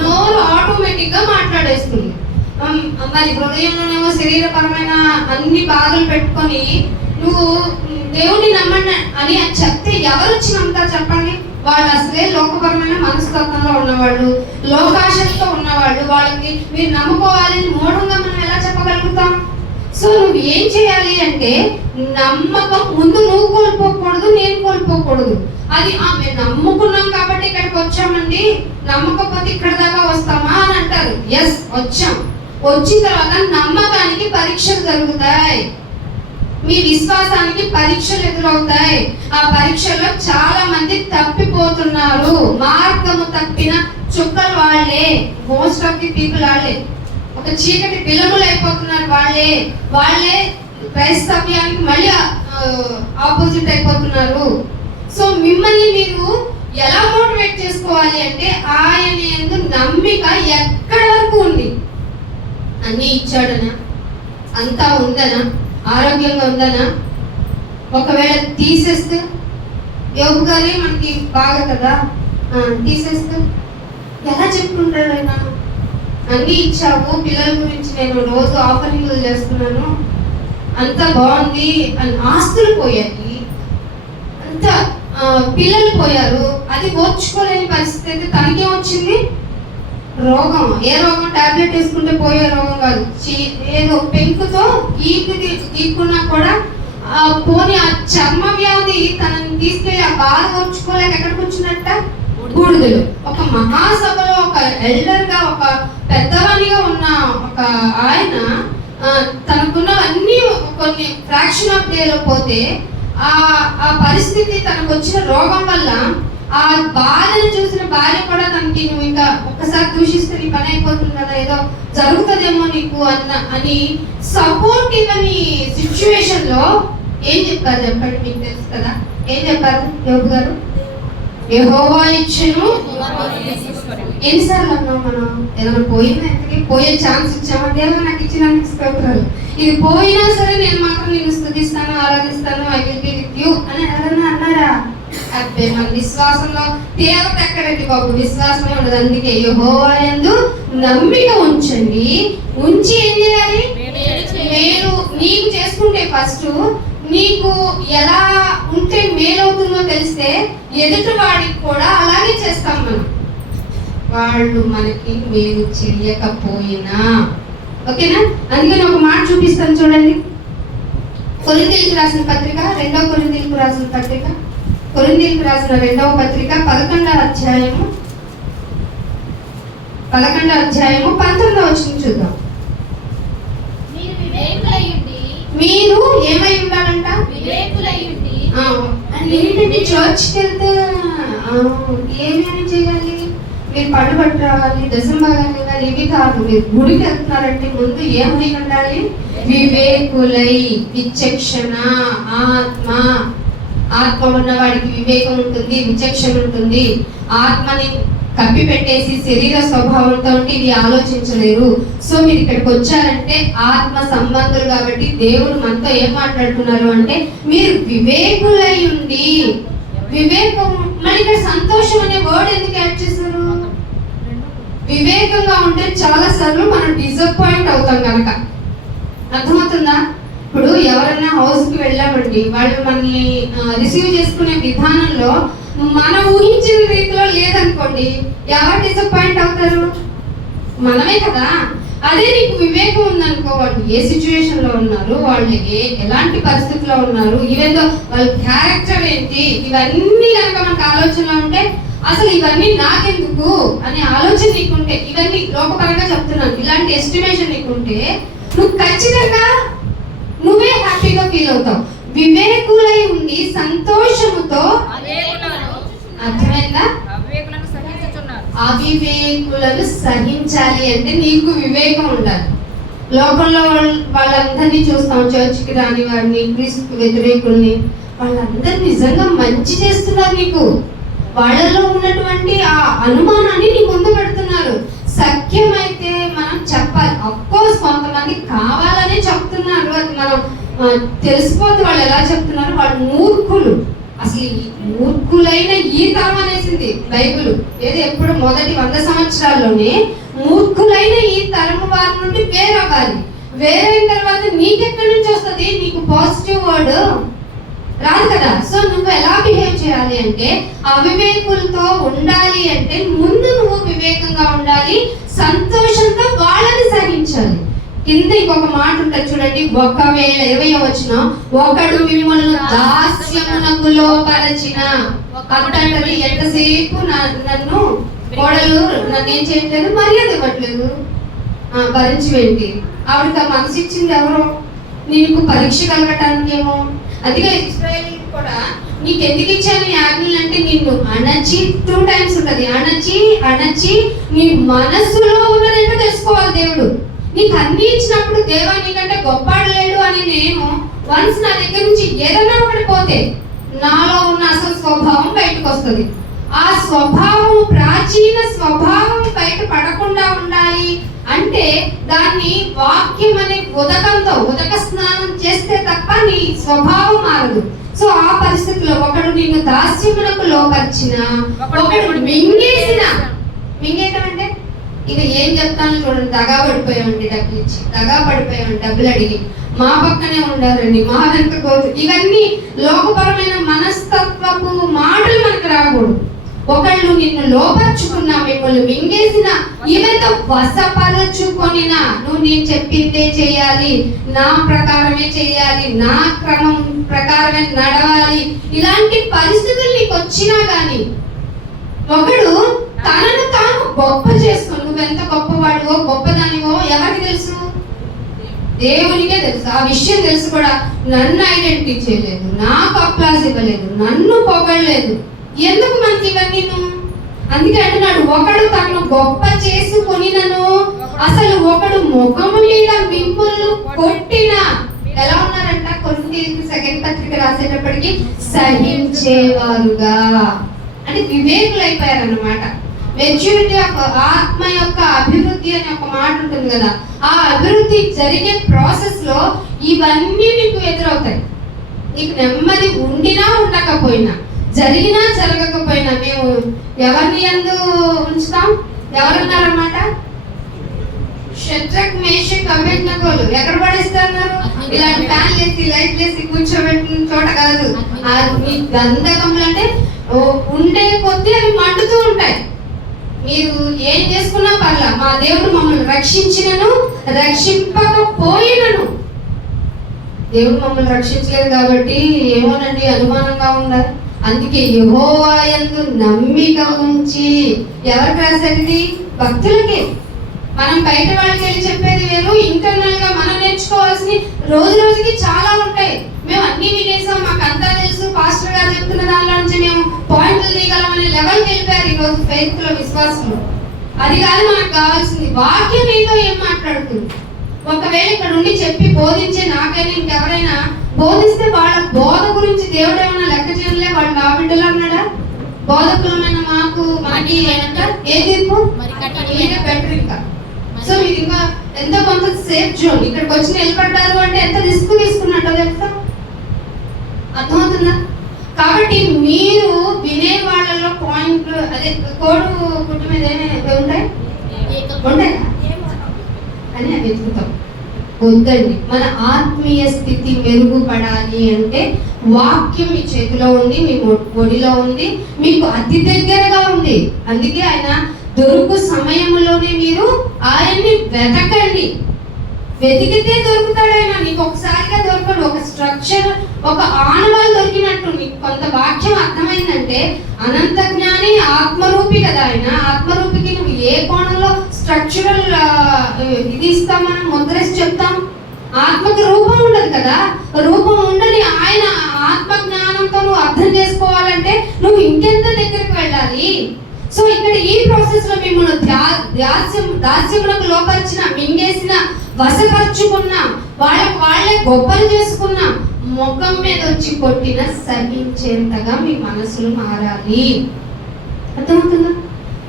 నోరు ఆటోమేటిక్ గా మాట్లాడేస్తుంది. మరి హృదయంలోనేమో శరీరపరమైన అన్ని బాధలు పెట్టుకొని నువ్వు దేవుడిని నమ్మండి అని చెప్తే ఎవరు వచ్చి నమ్ముతారు చెప్పండి? వాళ్ళు అసలే లోకపరమైన మనస్తత్వంలో ఉన్నవాళ్ళు, లోకాశతో ఉన్నవాళ్ళు. వాళ్ళకి మీరు నమ్ముకోవాలని మూఢంగా మనం ఎలా చెప్పగలుగుతాం? సో నువ్వు ఏం చేయాలి అంటే నమ్మకం ముందు నువ్వు కోల్పోకూడదు, నేను కోల్పోకూడదు. అది మేము నమ్ముకున్నాం కాబట్టి ఇక్కడికి వచ్చామండి, నమ్మకపోతే ఇక్కడ దాకా వస్తామా అని అంటారు. ఎస్, వచ్చాం. వచ్చిన తర్వాత నమ్మకానికి పరీక్షలు జరుగుతాయి, మీ విశ్వాసానికి పరీక్షలు ఎదురవుతాయి. ఆ పరీక్షల్లో చాలా మంది తప్పిపోతున్నారు. మార్గము తప్పిన చుక్కలు వాళ్ళే. మోస్ట్ ఆఫ్ ది పీపుల్ వాళ్ళే. ఒక చీకటి పిల్లములు అయిపోతున్నారు వాళ్ళే క్రైస్తవ్యానికి మళ్ళీ ఆపోజిట్ అయిపోతున్నారు. సో మిమ్మల్ని మీరు ఎలా మోటివేట్ చేసుకోవాలి అంటే ఆయన యందు నమ్మిక ఎక్కడి వరకు ఉంది? అన్నీ ఇచ్చాడనా? అంతా ఉందనా? ఆరోగ్యంగా ఉందనా? ఒకవేళ తీసేస్తే యోబు గారే మనకి బాగా కదా, తీసేస్తే ఎలా చెప్పుకుంటాడు ఆయన? అన్నీ ఇచ్చావు, పిల్లల గురించి నేను రోజు ఆఫరింగ్లు చేస్తున్నాను, అంత బాగుంది అని. ఆస్తులు పోయాయి, అంత పిల్లలు పోయారు, అది ఓర్చుకోలేని పరిస్థితి అయితే తనకేం వచ్చింది? రోగం. ఏ రోగం? టాబ్లెట్ వేసుకుంటే పోయే రోగం కాదు. ఏదో పెంకుతో గీక్కున్నా కూడా పోని ఆ చర్మ వ్యాధి తనని తీసుకెళ్ళి ఆ బాధ ఓర్చుకోలేక ఎక్కడికి వచ్చినట్ట? బూడిదలు. ఒక మహాసభలో ఒక ఎల్డర్ గా, ఒక పెద్దవానిగా ఉన్న ఒక ఆయన తనకున్నవన్నీ కొన్ని ఫ్రాక్షన్ ఆఫ్ డేలో పోతే ఆ పరిస్థితి తనకు వచ్చిన రోగం వల్ల ఆ బాధను చూసిన భార్య కూడా తనకి నువ్వు ఇంకా ఒక్కసారి దూషిస్తే నీ పని అయిపోతుంది కదా, ఏదో జరుగుతుందేమో నీకు అని సపోర్ట్ ఇవ్వని సిచ్యువేషన్ లో ఏం చెప్పారు చెప్పండి? మీకు తెలుసు కదా ఏం చెప్పారు యోబు గారు? యెహోవా ఇచ్చెను. ఎన్నిసార్లు అన్నాం మనం? ఏదైనా పోయినా ఎంతకి పోయే ఛాన్స్ ఇచ్చామా? దేవుడు నాకు ఇచ్చినందుకు స్తోత్రాలు. ఇది పోయినా సరే నేను మాత్రం నేను స్తుతిస్తాను, ఆరాధిస్తాను, I will be with you అని ఎవరన్నా అన్నారా? అబ్బే, మన విశ్వాసంలో తీవ్రత ఎక్కడండి బాబు? విశ్వాసమే ఉండదు. అందుకే యెహోవా యందు నమ్మిక ఉంచండి. ఉంచి ఏం చేయాలి? మేలు నీకు చేసుకుంటే ఫస్ట్ నీకు ఎలా ఉంటే మేలవుతుందో తెలిస్తే ఎదుటి వాడికి కూడా అలాగే చేస్తాం మనం. వాళ్ళు మనకి మేలు చేయకపోయినా ఓకేనా? అందుకని ఒక మాట చూపిస్తాను చూడండి. కొరింథీయులకు రాసిన పత్రిక, 2వ కొరింథీయులకు రాసిన పత్రిక, కొరింథీయులకు రాసిన 2వ పత్రిక 11వ అధ్యాయము 11వ అధ్యాయము 19వ వచనం చూద్దాం. మీరు ఏమై ఉండాలంట? ఏంటంటే చర్చ్కి వెళ్తే ఏమేమి చేయాలి? మీరు పళ్ళు పట్టు రావాలి, దశం భాగాలు ఇవ్వాలి, ఇవి కాదు. మీరు గుడికి వెళ్తున్నారంటే ముందు ఏమై ఉండాలి? వివేకులై, విచక్షణ, ఆత్మ ఉన్నవాడికి వివేకం ఉంటుంది, విచక్షణ ఉంటుంది. ఆత్మని కప్పి పెట్టేసి శరీర స్వభావంతో ఉంటే ఇవి ఆలోచించలేరు. సో మీరు ఇక్కడికి వచ్చారంటే ఆత్మ సంబంధులు కాబట్టి దేవుడు మనతో ఏం మాట్లాడుతున్నారు అంటే మీరు వివేకులై ఉండి. వివేకం మరి ఇక్కడ సంతోషం అనే వర్డ్ ఎందుకు యాడ్ చేశారు? వివేకంగా ఉంటే చాలా సార్లు మనం డిసప్పాయింట్ అవుతాం కనుక. అర్థమవుతుందా? ఇప్పుడు ఎవరైనా హౌస్కి వెళ్ళామండి, వాళ్ళు మనల్ని రిసీవ్ చేసుకునే విధానంలో మనం ఊహించిన రీతిలో లేదనుకోండి, ఎవరు డిసప్పాయింట్ అవుతారు? మనమే కదా. అదే నీకు వివేకం ఉందనుకో, వాళ్ళు ఏ సిచ్యువేషన్ లో ఉన్నారు, వాళ్ళు ఎలాంటి పరిస్థితిలో ఉన్నారు, ఈవెన్ వాళ్ళ క్యారెక్టర్ ఏంటి, ఇవన్నీ కనుక మనకు ఆలోచనలో ఉంటే అసలు ఇవన్నీ నాకెందుకు అనే ఆలోచన నీకుంటే, ఇవన్నీ లోకపరంగా చెప్తున్నాను, ఇలాంటి ఎస్టిమేషన్ నీకుంటే నువ్వు ఖచ్చితంగా నువ్వే హ్యాపీగా ఫీల్ అవుతావు. వివేకులై ఉండి సంతోషముతో, అర్థమైందా? అవివేకులను సహించాలి అంటే నీకు వివేకం ఉండాలి. లోకంలో వాళ్ళందరినీ చూస్తాం, చర్చికి రాని వారిని, క్రీస్తుకు వ్యతిరేకుల్ని, వాళ్ళందరూ నిజంగా మంచి చేస్తున్నారు. నీకు వాళ్ళలో ఉన్నటువంటి ఆ అనుమానాన్ని నీ ముందు పెడుతున్నారు. సత్యమైతే మనం చెప్పాలి. అఫ్కోర్స్ కొంతమంది కావాలనే చెప్తున్నారు, అది మనం తెలిసిపోతే వాళ్ళు ఎలా చెప్తున్నారు. వాళ్ళు మూర్ఖులు. అసలు మూర్ఖులైన ఈ తరం అనేసింది బైబిల్. ఏదో ఎప్పుడు మొదటి 100 సంవత్సరాల్లోనే మూర్ఖులైన ఈ తరం వారి నుండి వేరవ్వాలి. వేరైన తర్వాత నీకెక్కడి నుంచి వస్తుంది? నీకు పాజిటివ్ వర్డ్ రాదు కదా. సో నువ్వు ఎలా బిహేవ్ చేయాలి అంటే, అవివేకులతో ఉండాలి అంటే ముందు నువ్వు వివేకంగా ఉండాలి, సంతోషంతో వాళ్ళని సహించాలి. కింద ఇంకొక మాట ఉంటుంది చూడండి, 21వ వచనం, ఒకడు మిమ్మల్ని దాస్యమునకు లోపరచిన. అతడు ఎంతసేపు నన్ను కోడలు నన్ను ఏం చేయట్లేదు, మర్యాద ఇవ్వట్లేదు, భరించి వెళ్ళి ఆవిడకి ఆ మనసు ఇచ్చింది ఎవరో, నీకు పరీక్ష కలగటానికి ఏమో. అందుకే ఇశ్రాయేలు కూడా నీకు ఎందుకు ఇచ్చాను ఈ ఆజ్ఞలు అంటే, నిన్ను అణచి 2 times ఉంటుంది, అణచి నీ మనసులో ఉన్నదంటే తెలుసుకోవాలి దేవుడు. నీకు అన్ని ఇచ్చినప్పుడు దేవా నీకంటే గొప్పవాడు లేడు అని నేను వన్స్ నా దగ్గర నుంచి ఏదైనా ఒకటి పోతే నాలో ఉన్న అసలు స్వభావం బయటకు వస్తుంది. ఆ స్వభావం, ప్రాచీన స్వభావం బయట పడకుండా ఉండాలి అంటే దాన్ని వాక్యం అనే ఉదక స్నానం చేస్తే తప్ప నీ స్వభావం మారదు. సో ఆ పరిస్థితిలో ఒకడు నిన్ను దాస్యమునకు లోపర్చిన, ఒకడు మింగేయటం అంటే ఇక ఏం చెప్తాను చూడండి, దగా పడిపోయామండి, డబ్బులు ఇచ్చి దగా పడిపోయామండి, డబ్బులు అడిగి మా పక్కనే ఉండారండి, మా వెనక కోరు, ఇవన్నీ లోకపరమైన మనస్తత్వపు మాటలు మనకు రాకూడదు. ఒకళ్ళు నిన్ను లోపరుచుకున్నా, మిమ్మల్ని మింగేసిన, ఈమెతో వశపరచుకొనిన, నువ్వు నేను చెప్పిందే చేయాలి, నా ప్రకారమే చేయాలి, నా క్రమం ప్రకారమే నడవాలి, ఇలాంటి పరిస్థితులు నీకు వచ్చినా గానీ ఒకడు తనను తాను గొప్ప చేసుకుని, నువ్వెంత గొప్పవాడివో గొప్పదానివో ఎవరికి తెలుసు? దేవునికే తెలుసు. ఆ విషయం తెలుసు కూడా. నన్ను ఐడెంటిటీ చేయలేదు, నాకు అప్లాజ్ ఇవ్వలేదు, నన్ను పొగడలేదు, ఎందుకు మనకి ఇవన్నీ? అందుకే అంటున్నాడు, ఒకడు తనను గొప్ప చేసుకొనినను, అసలు ఒకడు ముఖము మీద మిమ్ములను కొట్టిన. ఎలా ఉన్నారంట? కొరింథీయులకు 2వ పత్రిక రాసేటప్పటికి సహించేవారుగా, అంటే వివేకులు అయిపోయారన్నమాట. మెచ్యూరిటీ ఆఫ్ ఆత్మ యొక్క అభివృద్ధి అనే ఒక మాట ఉంటుంది కదా, ఆ అభివృద్ధి జరిగే ప్రాసెస్ లో ఇవన్నీ నీకు ఎదురవుతాయి. నీకు నెమ్మది ఉండినా ఉండకపోయినా, జరిగినా జరగకపోయినా మేము ఎవరిని యందు ఉంచుతాం? ఎవరున్నారన్నమాట? షద్రక్, మేషక్, అబేద్నెగోలు ఎక్కడ పడేస్తున్నారు? ఇలాంటి ఫ్యాన్ వేసి లైట్ వేసి కూర్చోబెట్టిన చోట కాదు. ఈ గంధకములు అంటే ఉండే కొద్దీ అవి మండుతూ ఉంటాయి. మీరు ఏం చేసుకున్నా పర్లా, మా దేవుడు మమ్మల్ని రక్షించినను రక్షింపకపోయినను. దేవుడు మమ్మల్ని రక్షించలేదు కాబట్టి ఏమోనండి అనుమానంగా ఉండాలి. అందుకే యెహోవా యందు నమ్మిక ఉంచి, ఎవరికి రాసేది? భక్తులకే. మనం బయట వాళ్ళకి వెళ్ళి చెప్పేది వేరు, ఇంటర్నల్ గా మనం నేర్చుకోవాల్సి రోజు రోజుకి చాలా ఉంటాయి. మేము అన్ని వినేసాం, మాకు అంతా తెలుసు, పాస్టర్ గారు చెప్తున్న దానిలో నుంచి మేము పాయింట్లు తీయగలం అనే లెవెల్కి వెళ్ళిపోయారు ఈ రోజు ఫెయిత్ లో, విశ్వాసంలో. అది కాదు మనకు కావాల్సింది. వాక్యం మీతో ఏం మాట్లాడుతుంది? ఒకవేళ ఇక్కడ ఉండి చెప్పి బోధించే నాకైనా ఇంకెవరైనా బోధిస్తే వాళ్ళ బోధ గురించి దేవుడు ఏమైనా లెక్క చేయలే, వాళ్ళు నా బిడ్డలు అన్నాడా? బోధకులమైన మనకి ఏ తీర్పు బెటర్ ఇంకా. సో మీరు ఇంకా ఎంతో కొంత సేఫ్ జోన్. ఇక్కడికి వచ్చి నిలబడ్డారు అంటే ఎంత రిస్క్ తీసుకున్నట్టు తెలుసా? అర్థమవుతుందా? కాబట్టి మీరు వినే వాళ్ళలో పాయింట్లు, అదే కోడు పుట్టు మీద ఉంటాయి అని అవి వెతుకుతాం. వద్దండి. మన ఆత్మీయ స్థితి మెరుగుపడాలి అంటే వాక్యం మీ చేతిలో ఉంది, మీ ఒడిలో ఉంది, మీకు అతి దగ్గరగా ఉంది. అందుకే ఆయన దొరుకు సమయంలోనే మీరు ఆయన్ని వెతకండి. వెతికితే దొరుకుతాడు ఆయన. నీకు ఒకసారిగా దొరకడు. ఒక స్ట్రక్చర్, ఒక ఆనవాళ్ళు దొరికినట్టు. నీకు కొంత వాక్యం అర్థమైందంటే అనంత జ్ఞాని ఆత్మరూపి కదా ఆయన. ఆత్మరూపికి నువ్వు ఏ కోణంలో స్ట్రక్చరల్ ఇది ఇస్తాం, మనం ముద్రేసి చెప్తాం. ఆత్మకి రూపం ఉండదు కదా. రూపం ఉండని ఆయన ఆత్మ జ్ఞానంతో నువ్వు అర్థం చేసుకోవాలంటే నువ్వు ఇంకెంత దగ్గరికి వెళ్ళాలి. సో ఇక్కడ ఈ ప్రాసెస్ లో మిమ్మల్ని దాస్యములకు లోపరిచిన, మింగేసిన, వశపరుచుకున్న, వాళ్ళే గొప్పలు చేసుకున్న, ముఖం మీద వచ్చి కొట్టిన సహించేంతగా మీ మనసులు మారాలి. అర్థమవుతుందా?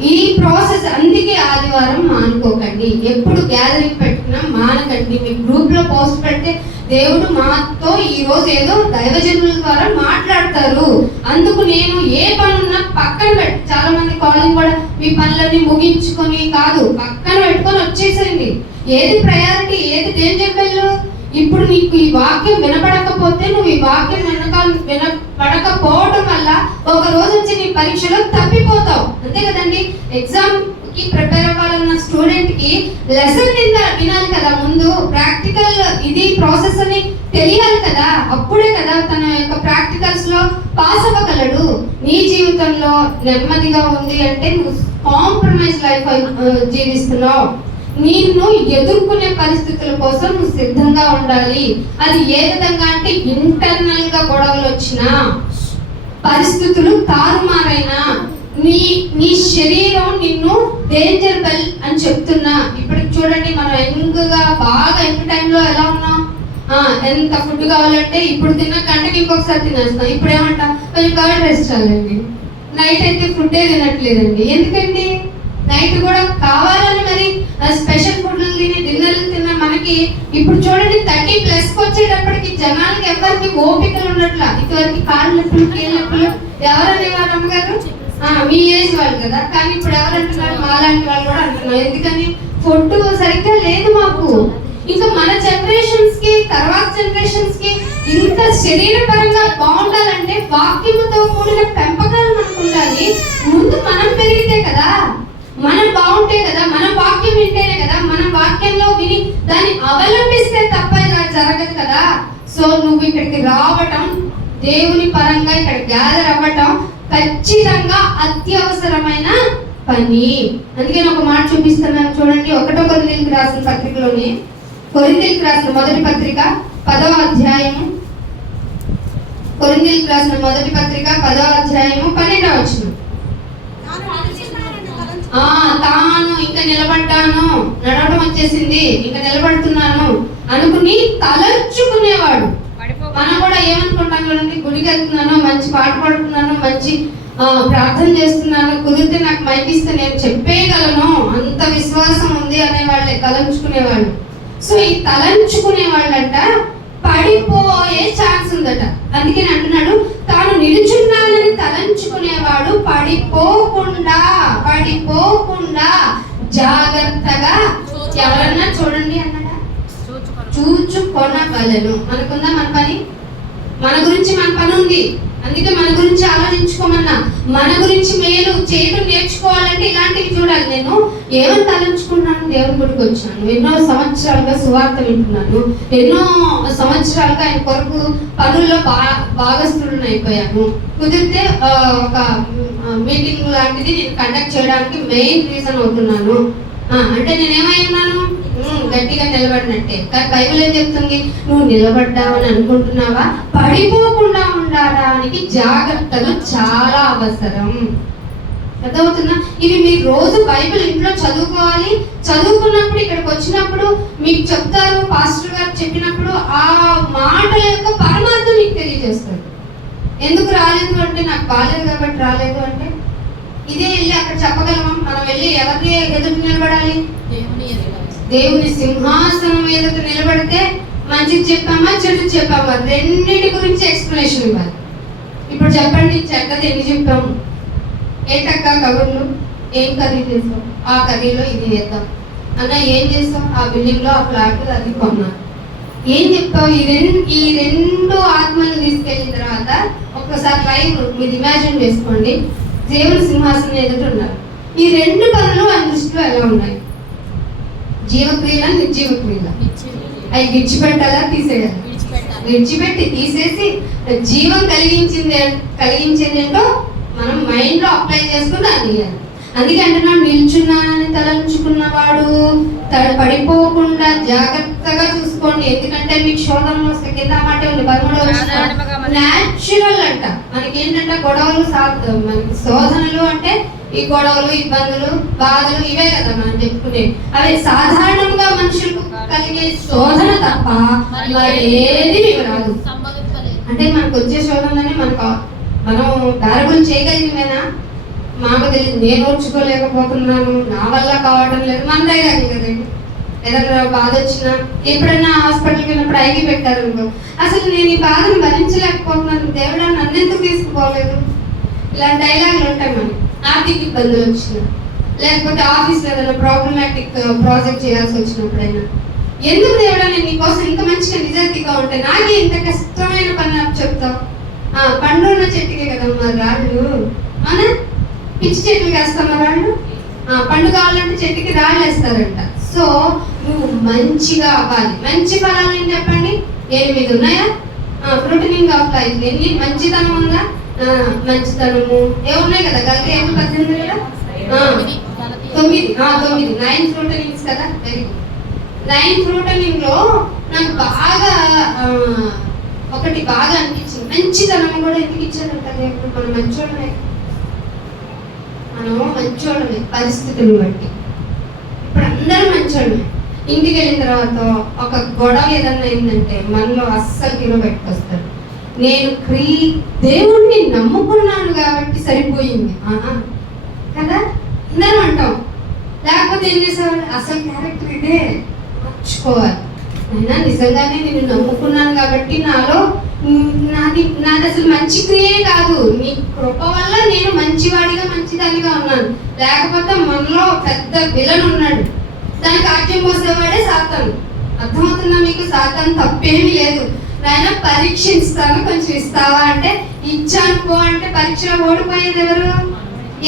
ఈ ప్రాసెస్. అందుకే ఆదివారం మానుకోకండి. ఎప్పుడు గ్యాదరింగ్ పెట్టుకున్నా మానకండి. మీ గ్రూప్ లో పోస్ట్ పెడితే దేవుడు మాతో ఈ రోజు ఏదో దైవజనుల ద్వారా మాట్లాడతారు, అందుకు నేను ఏ పనున్నా పక్కన పెట్టి, చాలా మంది కాలింగ్ కూడా మీ పనులన్నీ ముగించుకొని కాదు, పక్కన పెట్టుకొని వచ్చేసేయండి. ఏది ప్రయారిటీ, ఏది డేంజర్ బెల్. ఇప్పుడు నీకు ఈ వాక్యం వినపడకపోతే, నువ్వు ఈ వాక్యం వినపడకపోవడం వల్ల ఒక రోజు వచ్చి నీ పరీక్షలో తప్పిపోతావు. అంతే కదండి. ఎగ్జామ్ కి ప్రిపేర్ అవ్వాలన్న స్టూడెంట్ కి లెసన్ వినాలి కదా, ముందు ప్రాక్టికల్ ఇది ప్రాసెస్ అని తెలియాలి కదా. అప్పుడే కదా తన యొక్క ప్రాక్టికల్స్ లో పాస్ అవ్వగలడు. నీ జీవితంలో నెమ్మదిగా ఉంది అంటే నువ్వు కాంప్రమైజ్ లైఫ్ జీవిస్తున్నావు. నిన్ను ఎదుర్కొనే పరిస్థితుల కోసం నువ్వు సిద్ధంగా ఉండాలి. అది ఏ విధంగా అంటే ఇంటర్నల్ గా గొడవలు వచ్చినా, పరిస్థితులు తారుమారైనా, నీ శరీరం నిన్ను డేంజర్ బెల్ అని చెప్తున్నా. ఇప్పుడు చూడండి, మనం బాగా యంగ్ టైంలో ఎలా ఉన్నాం? ఎంత ఫుడ్ కావాలంటే ఇప్పుడు తిన్న గంటకి ఇంకొకసారి తినేస్తాం. ఇప్పుడు ఏమంటాం? కొంచెం కర్డ్ రైస్ చాలండి. నైట్ అయితే ఫుడ్డే తినట్లేదండి. ఎందుకండి? నైట్ కూడా కావాలని మరి స్పెషల్ ఫుడ్లు తిని, డిన్నర్లు తిన్న మనకి ఇప్పుడు చూడండి 30+ వచ్చేటప్పటికి జనాలకి ఎవరికి ఓపికలు ఉన్నట్ల. ఇదివరకు కాళ్ళు నొప్పులు, కీళ్ళ నొప్పులు ఎవరనేవారు అమ్మగారు? మీ ఏజ్ వాళ్ళు కదా. కానీ ఇప్పుడు ఎవరు అంటున్నారు? మాలాంటి వాళ్ళు కూడా అంటున్నారు. ఎందుకని? ఫుడ్ సరిగ్గా లేదు మాకు. ఇంకా మన జనరేషన్స్ కి, తర్వాత జనరేషన్స్ కి ఇంత శరీరపరంగా బాగుండాలంటే వాక్యముతో కూడిన పెంపకాలను మనకు ఉండాలి. ముందు మనం పెరిగితే కదా, మనం బాగుంటే కదా, మనం వాక్యం వింటేనే కదా, మనం వాక్యంలో విని దాన్ని అవలంబిస్తే తప్ప ఇలా జరగదు కదా. సో నువ్వు ఇక్కడికి రావటం, దేవుని పరంగా ఇక్కడ గ్యాదర్ అవ్వటం ఖచ్చితంగా అత్యవసరమైన పని. అందుకే ఒక మాట చూపిస్తున్నాను చూడండి. 1 కొరింథీయులకు రాసిన పత్రికలోని, కొరింథీయులకు రాసిన మొదటి పత్రిక 10వ అధ్యాయము, కొరింథీయులకు రాసిన మొదటి పత్రిక 10వ అధ్యాయము 12వ వచనం. తాను ఇంకా నిలబడ్డాను, నడవడం వచ్చేసింది, ఇంకా నిలబడుతున్నాను అనుకుని తలంచుకునేవాడు. మనం కూడా ఏమనుకుంటాం చూడండి, గుడికి వెళ్తున్నాను, మంచి పాట పాడుతున్నాను, మంచి ప్రార్థన చేస్తున్నాను, కుదిరితే నాకు మైక్ ఇస్తే నేను చెప్పేయగలను, అంత విశ్వాసం ఉంది అనేవాళ్ళే తలంచుకునేవాళ్ళు. సో ఈ తలంచుకునే వాళ్ళంట పడిపోయే ఛాన్స్ ఉందట. అందుకే అంటున్నాడు, తాను నిలుచున్నానని తలంచుకునేవాడు పడిపోకుండా జాగ్రత్తగా ఎవరన్నా చూడండి అన్నాడా? చూచుకొనగలను. మనకుందా మన పని? మన గురించి మన పని ఉంది. అందుకే మన గురించి ఆలోచించుకోమన్నా. మన గురించి మేలు చేయడం నేర్చుకోవాలంటే ఇలాంటివి చూడాలి. నేను ఏమని తలంచుకున్నాను? దేవుని గుడికి వచ్చాను, ఎన్నో సంవత్సరాలుగా సువార్త వింటున్నాను, ఎన్నో సంవత్సరాలుగా ఆయన కొరకు పనుల్లో భాగస్థులను అయిపోయాను. కుదిరితే ఒక మీటింగ్ లాంటిది నేను కండక్ట్ చేయడానికి మెయిన్ రీజన్ అవుతున్నాను. అంటే నేనేమై ఉన్నాను? గట్టిగా నిలబడినట్టే. కానీ బైబిల్ ఏం చెప్తుంది? నువ్వు నిలబడ్డావని అనుకుంటున్నావా? పడిపోకుండా ఉండడానికి జాగ్రత్తలు చాలా అవసరం. అర్థమవుతుందా? ఇవి మీరు రోజు బైబిల్ ఇంట్లో చదువుకోవాలి. చదువుకున్నప్పుడు ఇక్కడికి వచ్చినప్పుడు మీకు చెప్తారు, పాస్టర్ గారు చెప్పినప్పుడు ఆ మాటల యొక్క పరమార్థం మీకు తెలియజేస్తారు. ఎందుకు రాలేదు అంటే నాకు బాలేదు కాబట్టి రాలేదు అంటే ఇదే వెళ్ళి అక్కడ చెప్పగలమా? మనం వెళ్ళి ఎవరిని ఎదుటి నిలబడాలి? దేవుని సింహాసనం ఎదుట నిలబడితే మంచిది చెప్పామా చెడు చెప్పామా రెండింటి గురించి ఎక్స్ప్లెనేషన్ ఇవ్వాలి. ఇప్పుడు చెప్పండి, చెడ్డది ఎన్ని చెప్పాము? ఏంటక్క కబుర్లు? ఏం కర్రీ చేసావు? ఆ కర్రీలో ఇది వేద్దాం అన్న. ఏం చేస్తాం? ఆ బిల్డింగ్ లో ఆ ఫ్లాట్ అది కొన్నా. ఏం చెప్తావు? ఈ రెండు ఆత్మను తీసుకెళ్ళిన తర్వాత ఒక్కసారి లైవ్ మీరు ఇమాజిన్ చేసుకోండి. దేవుని సింహాసనం ఎదుట ఉన్నారు. ఈ రెండు పనులు ఆయన దృష్టిలో ఎలా ఉన్నాయి? జీవక్రియల నిర్జీవక్రియల? అవి విడిచిపెట్టాలా తీసేయాలి? విడిచిపెట్టి తీసేసి జీవం కలిగించేదేంటో మనం మైండ్ లో అప్లై చేసుకుని అది. అందుకే అంటున్నాడు, నిల్చున్నానని తలంచుకున్నవాడు పడిపోకుండా జాగ్రత్తగా చూసుకోండి. ఎందుకంటే మీకు శోధనలు వస్తే కింద మాట ఉంది 13వ న్యాచురల్ అంట. మనకేంటంటే గొడవలు మనకి శోధనలు అంటే ఈ గొడవలు, ఇబ్బందులు, బాధలు ఇవే కదా మనం చెప్పుకునే. అవి సాధారణంగా మనుషులకు కలిగే శోధన తప్ప ఏది మీకు రాదు. అంటే మనకు వచ్చే శోధనని మనం దారబులు చేయగలిగినవేనా? మాకు తెలియదు, నేను ఓర్చుకోలేకపోతున్నాను, నా వల్ల కావటం లేదు, మనదే కానీ కదండి. ఏదైనా బాధ వచ్చినా ఎప్పుడైనా హాస్పిటల్కి వెళ్ళినప్పుడు ఐకి పెట్టారు అనుకో, అసలు నేను ఈ బాధను భరించలేకపోతున్నాను, దేవుడా నన్ను ఎందుకు తీసుకుపోలేదు? ఇలాంటి డైలాగులు ఉంటాయి. మనకి ఆర్థిక ఇబ్బందులు వచ్చినా, లేకపోతే ఆఫీస్లో ఏదైనా ప్రాబ్లమాటిక్ ప్రాజెక్ట్ చేయాల్సి వచ్చినప్పుడైనా, ఎందుకు దేవుడా నేను నీకోసం ఇంత మంచిగా నిజాయితీగా ఉంటే నాకే ఇంత కష్టమైన పని నాకు చెప్తావు? పండు ఉన్న చెట్టుకే కదా మరి రాళ్ళు, అవునా? పిచ్చి చెట్లు వేస్తామా రాళ్ళు? పండు కావాలంటే చెట్టుకి రాళ్ళు వేస్తారంట. సో నువ్వు మంచిగా అవ్వాలి. మంచి ఫలాలు ఏం చెప్పండి? 8 ఉన్నాయా? ఫ్రూటనింగ్ ఆఫ్ లైఫ్. ఎన్ని? మంచితనం ఉందా? మంచితనము ఏమున్నాయి కదా, కలిపి 18 కదా, 9 9 ఫ్రూటనింగ్స్ కదా. Very good. 9 ఫ్రూటనింగ్ లో నాకు బాగా ఒకటి బాగా అనిపించింది, మంచితనం కూడా ఎందుకు ఇచ్చాడంట దేవుడు? మనం మంచోళ్ళమే, పరిస్థితులను బట్టి. ఇప్పుడు అందరూ మంచోళ్ళమే. ఇంటికి వెళ్ళిన తర్వాత ఒక గొడవ ఏదన్నా అయిందంటే మనలో అస్సలు కిలో పెట్టుకొస్తాడు. నేను దేవుణ్ణి నమ్ముకున్నాను కాబట్టి సరిపోయింది కదా అందరం అంటాం. లేకపోతే ఏం చేసేవాళ్ళు? అసలు క్యారెక్టర్ ఇదే, మర్చిపోవాలి. అయినా నిజంగానే నేను నమ్ముకున్నాను కాబట్టి నాది అసలు మంచి క్రియే కాదు, నీ కృప వల్ల నేను మంచివాడిగా మంచిదానిగా ఉన్నాను. లేకపోతే మనలో పెద్ద విలన్ ఉన్నాడు, దానికి ఆజ్యం పోసేవాడే సాతాను. అర్థమవుతుందా మీకు? సాతాను తప్పేమీ లేదు. ఆయన పరీక్షిస్తాను, కొంచెం ఇస్తావా అంటే ఇచ్చాను పో అంటే పరీక్షలో ఓడిపోయేది ఎవరు?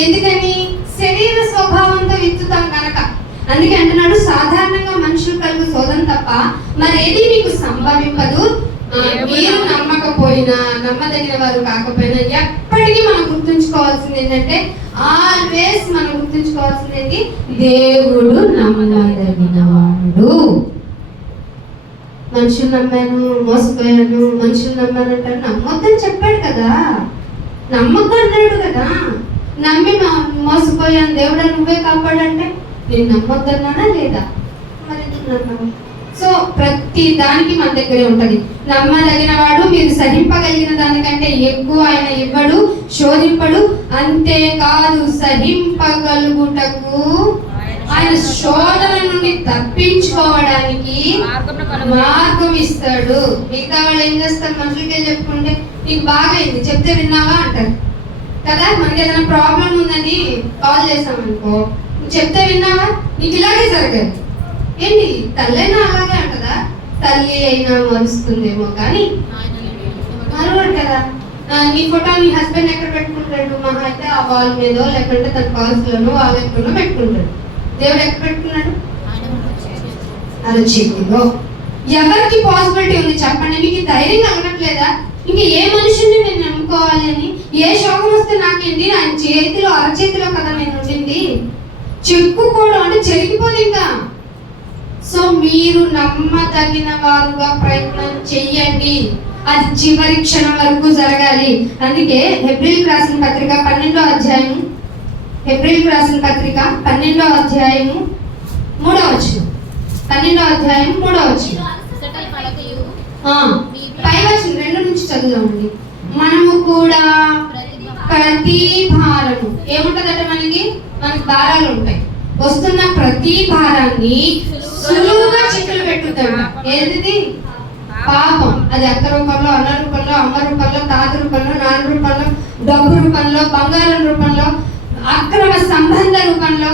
ఎందుకని? శరీర స్వభావంతో విత్తుతాం కనుక. అందుకే అంటున్నాడు, సాధారణంగా మనుషులు కలుగు శోధన తప్ప మరేది మీకు సంభవింపదు. మీరు నమ్మకపోయినా, నమ్మదగిన వారు కాకపోయినా, ఎప్పటికీ మనం గుర్తుంచుకోవాల్సింది ఏంటంటే, ఆల్వేస్ మనం గుర్తుంచుకోవాల్సింది ఏంటి? దేవుడు నమ్మదగినవాడు. మనుషులు నమ్మాను, మోసపోయాను, మనుషులు నమ్మాను అంటారు. నమ్మొద్దని చెప్పాడు కదా, నమ్మకం అన్నాడు కదా. నమ్మి మోసపోయాను, దేవుడా నువ్వే కాపాడంటే నేను నమ్మొద్దన్నానా లేదా? మరి నమ్మను. సో ప్రతి దానికి మన దగ్గరే ఉంటది. నమ్మదగిన వాడు, మీరు సహింపగలిగిన దానికంటే ఎక్కువ ఆయన ఇవ్వడు, శోధింపడు. అంతేకాదు సహింపగలుగుటకు ఆయన శోధన నుండి తప్పించుకోవడానికి మార్గం ఇస్తాడు. మిగతా వాళ్ళు ఏం చేస్తారు? మనుషులకే చెప్పుకుంటే నీకు బాగా అయింది, చెప్తే విన్నావా అంటారు కదా. మనకి ఏదైనా ప్రాబ్లం ఉందని కాల్ చేసామనుకో, చెప్తే విన్నావా? నీకు ఇలాగే జరగదు. ఏంటి తల్లైనా అలాగే అంటదా? తల్లి అయినా మరుస్తుందేమో కానీ మరవడు కదా. నీ ఫోటో నీ హస్బెండ్ ఎక్కడ పెట్టుకుంటాడు? మహా అయితే ఆ వాల్ మీదో, లేకుంటే తన పర్సులోనో వాళ్ళ ఎక్కడో పెట్టుకుంటాడు. దేవుడు ఎక్కడ పెట్టుకున్నాడు? అరచేతిలో. ఎవరికి పాసిబిలిటీ ఉంది చెప్పండి? మీకు ధైర్యం కలగట్లేదా? ఇంకా ఏ మనుషుల్ని నేను నమ్ముకోవాలి అని? ఏ శోకం వస్తే నాకేంటి, ఆయన చేతిలో అరచేతిలో కదా నేను ఉండింది. చెక్కుకోవడం అంటే చెరిగిపోదు ఇంకా. సో మీరు నమ్మదగిన వారుగా ప్రయత్నం చెయ్యండి, అది చివరి క్షణం వరకు జరగాలి. అందుకే హెబ్రీయులకు రాసిన పత్రిక 12వ అధ్యాయం, హెబ్రీయులకు రాసిన పత్రిక 12వ అధ్యాయము 3వ వచనం, 12వ అధ్యాయం 3వ వచనం, పై వచనం 2 నుంచి చదువుదామండి. మనము కూడా ప్రతి భారము ఏముంటదట, మనకి భారాలు ఉంటాయి. వస్తున్న ప్రతి భారాన్ని సులువుగా చిక్కులు పెట్టుతాడు. ఏది? పాపం. అది అక్క రూపంలో, అన్న రూపంలో, అమ్మ రూపంలో, తాత రూపంలో, నాన్న రూపంలో, డబ్బు రూపంలో, బంగారం రూపంలో, అక్రమ సంబంధ రూపంలో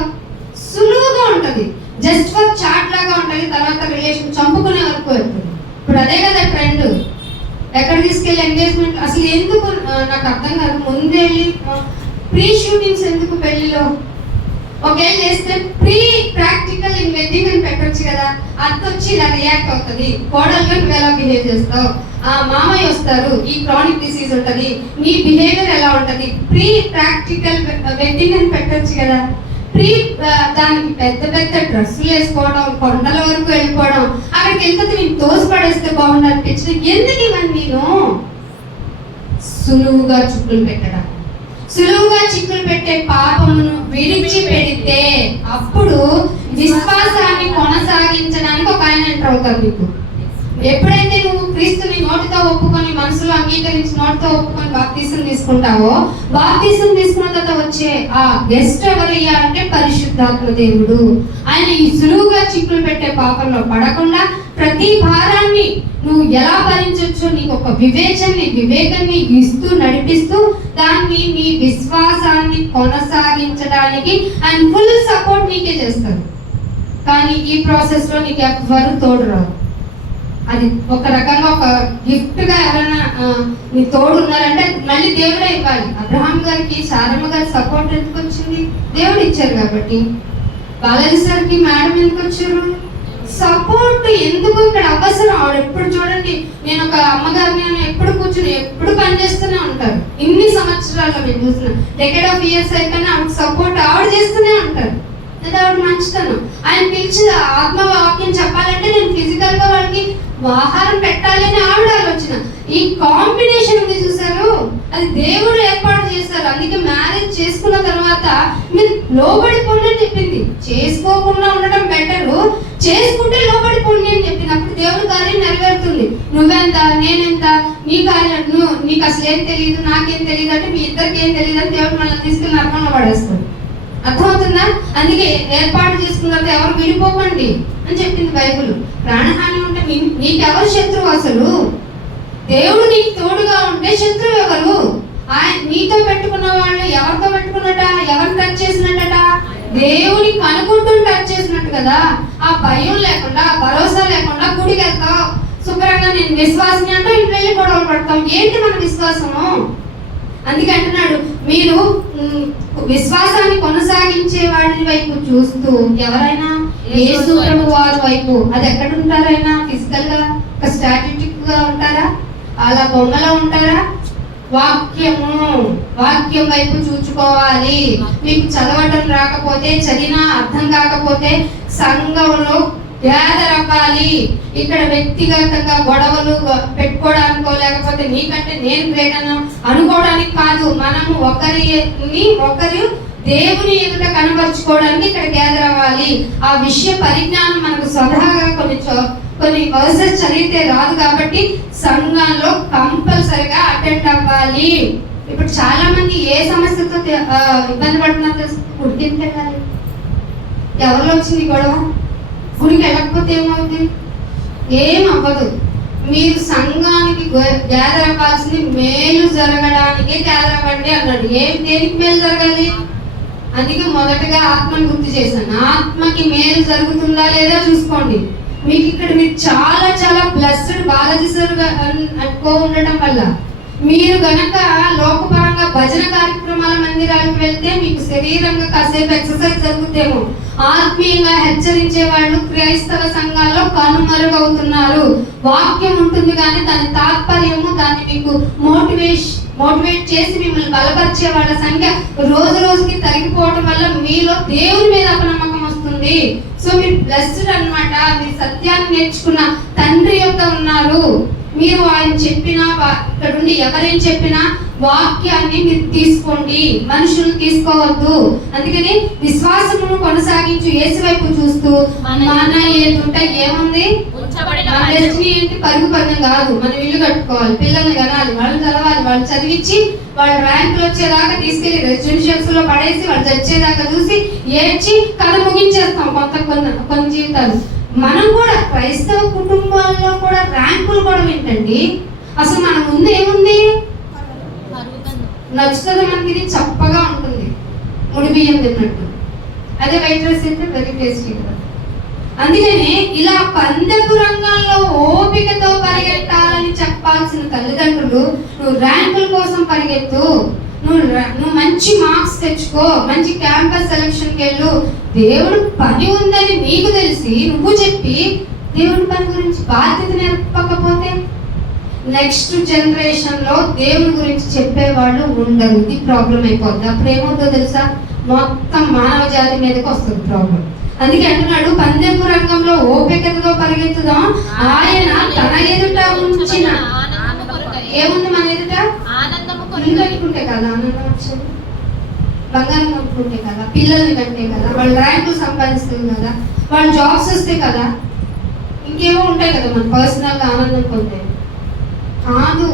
సులువుగా ఉంటది. జస్ట్ ఫర్ చాట్ లాగా ఉంటది. తర్వాత రిలేషన్ చంపుకునే వరకు వెళ్తుంది. ఇప్పుడు అదే కదా ట్రెండ్. ఎక్కడ తీసుకెళ్ళి ఎంగేజ్మెంట్ అసలు ఎందుకు నాకు అర్థం కాదు. ముందే ప్రీ షూటింగ్స్ ఎందుకు పెళ్లిలో? ఒకేం చేస్తే ప్రీ ప్రాక్టికల్ ఇన్ వెడ్డింగ్ అని పెట్టొచ్చు కదా. అత్త వచ్చి ఇలా రియాక్ట్ అవుతుంది, కోడలుగా నువ్వు ఎలా బిహేవ్ చేస్తావు, ఆ మామయ్య వస్తారు, ఈ క్రానిక్ డిసీజ్ ఉంటుంది, నీ బిహేవియర్ ఎలా ఉంటుంది, ప్రీ ప్రాక్టికల్ వెడ్డింగ్ అని పెట్టొచ్చు కదా. ప్రీ దానికి పెద్ద పెద్ద డ్రెస్సులు వేసుకోవడం, కొండల వరకు వెళ్ళిపోవడం, అక్కడికి వెళ్తే నేను తోసిపడేస్తే బాగుండు అనిపించింది. ఎందుకు ఇవన్నీ? సులువుగా చిక్కులు పెట్టడం. సులువుగా చిక్కులు పెట్టే పాపమును విడిచిపెడితే అప్పుడు విశ్వాసాన్ని కొనసాగించడానికి ఒక ఆయన ఎంటర్ అవుతారు మీకు. ఎప్పుడైతే నువ్వు క్రీస్తుని నోటితో ఒప్పుకొని, మనసులో అంగీకరించి నోటితో ఒప్పుకొని బాప్తీసం తీసుకుంటావో, బాప్తీసం తీసుకున్న తర్వాత వచ్చే ఆ గెస్ట్ ఎవరయ్యా అంటే పరిశుద్ధాత్మ దేవుడు. ఆయన ఈ సులువుగా చిక్కులు పెట్టే పాపంలో పడకుండా ప్రతి భారాన్ని నువ్వు ఎలా భరించవచ్చో నీకు ఒక వివేకాన్ని ఇస్తూ నడిపిస్తూ దాన్ని నీ విశ్వాసాన్ని కొనసాగించడానికి ఆయన ఫుల్ సపోర్ట్ నీకే చేస్తారు. కానీ ఈ ప్రాసెస్ లో నీకు ఎవ్వరు తోడు రాదు. అది ఒక రకంగా ఒక గిఫ్ట్ గా ఎవరైనా నీ తోడు ఉన్నారంటే మళ్ళీ దేవుడే ఇవ్వాలి. అబ్రహాం గారికి శారమ్మ గారి సపోర్ట్ ఎందుకు వచ్చింది? దేవుడు ఇచ్చారు కాబట్టి. బాలాజీ సార్కి మేడం ఎందుకు వచ్చారు? సపోర్ట్ ఎందుకు ఇక్కడ అవసరం. ఆవిడ ఎప్పుడు చూడండి, నేను ఒక అమ్మగారిని అని ఎప్పుడు కూర్చుని ఎప్పుడు పనిచేస్తూనే ఉంటారు. ఇన్ని సంవత్సరాల్లో నేను చూసిన డెకెడ్ ఆఫ్ ఇయర్స్ అయిపోయినా ఆవిడ సపోర్ట్ ఆవిడ చేస్తూనే ఉంటారు. లేదా ఆవిడ మంచితనం. ఆయన పిలిచి ఆత్మవాక్యం చెప్పాలంటే నేను ఫిజికల్ గా వాళ్ళకి ఆహారం పెట్టాలి అని ఆవిడ ఆలోచన. ఈ కాంబినేషన్ ఉంది చూసారు, అది దేవుడు ఏర్పాటు చేశారు. అందుకే మ్యారేజ్ చేసుకున్న తర్వాత మీరు లోబడిపోండి అని చెప్పింది. చేసుకోకుండా ఉండడం బెటరు, చేసుకుంటే లోబడిపోండి అని చెప్పింది. అప్పుడు దేవుడి కార్యం నెరవేరుతుంది. నువ్వెంత, నేనెంత, నీ కార్యం నీకు అసలు ఏం తెలియదు, నాకేం తెలియదు అంటే మీ ఇద్దరికి ఏం తెలియదు అని దేవుడు మనల్ని తీసుకుని నరకంలో పడేస్తాడు. అర్థమవుతుందా? అందుకే ఏర్పాటు చేసుకున్న తర్వాత ఎవరు విడిపోకండి అని చెప్పింది బైబుల్. ప్రాణహాని ఉంటే నీకెవరు శత్రువు? అసలు దేవుడు నీకు తోడుగా ఉంటే శత్రువు ఎవరు? ఆయన నీతో పెట్టుకున్న వాళ్ళు ఎవరితో పెట్టుకున్నట, ఎవరిని టచ్ చేసినట్ట? దేవుని కనుకుంటూ టచ్ చేసినట్టు కదా. ఆ భయం లేకుండా, భరోసా లేకుండా గుడికి వెళ్తావు శుభ్రంగా, నేను విశ్వాసం అంటూ ఇంట్లో వెళ్ళి గొడవలు పడతాం. ఏంటి మన విశ్వాసము? అందుకే అంటున్నాడు, మీరు విశ్వాసాన్ని కొనసాగించే వాడి వైపు చూస్తూ ఎవరైనా యేసు ప్రభు వారి వైపు, అది ఎక్కడ ఉంటారైనా ఫిజికల్ గా ఒక స్టాటిస్టిక్ గా ఉంటారా, అలా బొమ్మలో ఉంటారా? వాక్యం వైపు చూచుకోవాలి. మీకు చదవటం రాకపోతే, చదివినా అర్థం కాకపోతే సంఘంలో గ్యాదర్ అవ్వాలి. ఇక్కడ వ్యక్తిగతంగా గొడవలు పెట్టుకోవడానికో లేకపోతే నీకంటే నేను గ్రేట్ అని అనుకోవడానికి కాదు, మనము ఒకరు దేవుని ఎదుట కనబరుచుకోవడానికి ఇక్కడ గ్యాదర్ అవ్వాలి. ఆ విషయ పరిజ్ఞానం మనకు స్వతహాగా కొన్ని వర్సెస్ చదివితే రాదు కాబట్టి సంఘంలో కంపల్సరిగా అటెండ్ అవ్వాలి. ఇప్పుడు చాలా మంది ఏ సమస్యతో ఇబ్బంది పడుతున్నారు? గుడికి వెళ్ళాలి. ఎవరిలో వచ్చింది గొడవ? గుడికి వెళ్ళకపోతే ఏమవుతుంది? ఏం అవ్వదు. మీరు సంఘానికి గ్యాదర్ అవ్వాల్సింది మేలు జరగడానికే గ్యాదర్ అవ్వండి అన్నాడు. దేనికి మేలు జరగాలి? అందుకే మొదటగా ఆత్మను గుర్తు చేశాను. ఆత్మకి మేలు జరుగుతుందా లేదా చూసుకోండి. మీకు ఇక్కడ మీరు చాలా చాలా బ్లెస్డ్ బాలాజీ సార్ అనుకో ఉండటం వల్ల మీరు గనక లోకపరంగా భజన కార్యక్రమాల మందిరాలకు వెళ్తే మీకు శరీరంగా కాసేపు ఎక్సర్సైజ్ జరుగుతేమో, ఆత్మీయంగా హెచ్చరించే వాళ్ళు క్రైస్తవ సంఘాల్లో కనుమరుగవుతున్నారు. వాక్యం ఉంటుంది కానీ దాని తాత్పర్యము, దాన్ని మీకు మోటివేట్ చేసి మిమ్మల్ని బలపరిచే వాళ్ళ సంఖ్య రోజు రోజుకి తరిగిపోవడం వల్ల మీలో దేవుని మీద అపనమ్మకం వస్తుంది. సో మీరు బ్లెస్డ్ అన్నమాట. మీరు సత్యాన్ని నేర్చుకున్న తండ్రి యొక్క ఉన్నారు. మీరు ఆయన చెప్పిన ఇక్కడ ఉండి ఎవరేం చెప్పినా వాక్యాన్ని మీరు తీసుకోండి, మనుషులు తీసుకోవద్దు. అందుకని విశ్వాసమును కొనసాగించు యేసు వైపు చూస్తూ మన ఏదుంట ఏముంది, మన డెస్టినీ ఏంటి, పరుగు పందెం కాదు. మనం ఇల్లు కట్టుకోవాలి, పిల్లల్ని కనాలి, వాళ్ళు చదవాలి, వాళ్ళు చదివించి వాళ్ళ ర్యాంకులు వచ్చేదాకా తీసుకెళ్లి రెసిడెన్షియల్స్ లో పడేసి వాళ్ళు చచ్చేదాకా చూసి ఏడ్చి కథ ముగించేస్తాం కొన్ని జీవితాలు. మనం కూడా క్రైస్తవ కుటుంబాల్లో కూడా ర్యాంకులు కూడా ఏంటండి, అసలు మన ముందు ఏముంది, నచ్చుతుంది మనకి, ఇది చప్పగా ఉంటుంది, ముడి బియ్యం తిన్నట్టు. అదే వైట్ రైస్ అయితే వెరీ టేస్టీ కదా. అందుకని ఇలా పందెపు రంగంలో ఓపికతో పరిగెత్తాలని చెప్పాల్సిన తల్లిదండ్రులు, నువ్వు ర్యాంకుల కోసం పరిగెత్తు, నువ్వు మంచి మార్క్స్ తెచ్చుకో, మంచి క్యాంపస్ సెలక్షన్కి వెళ్ళు, దేవుడు పని ఉందని నీకు తెలిసి నువ్వు చెప్పి దేవుడి పని గురించి బాధ్యత నేర్పకపోతే నెక్స్ట్ జనరేషన్ లో దేవుని గురించి చెప్పేవాళ్ళు ఉండరు. ఇది ప్రాబ్లం అయిపోద్ది. అప్పుడు ఏమవుతుందో తెలుసా, మొత్తం మానవ జాతి మీదకి వస్తుంది ప్రాబ్లం. అందుకే అంటున్నాడు, పందెపు రంగంలో ఓపికతో పరిగెత్తుదాం, ఆయన తన ఎదుట ఉంచిన ఏముంది, మన ఎదుట కట్టుకుంటే కదా ఆనందం వచ్చేది, బంగారం కట్టుకుంటే కదా, పిల్లల్ని కంటే కదా, వాళ్ళు ర్యాంకులు సంపాదిస్తుంది కదా, వాళ్ళు జాబ్స్ వస్తే కదా, ఇంకేమో ఉంటాయి కదా మన పర్సనల్ గా ఆనందం పొందే. కాదు,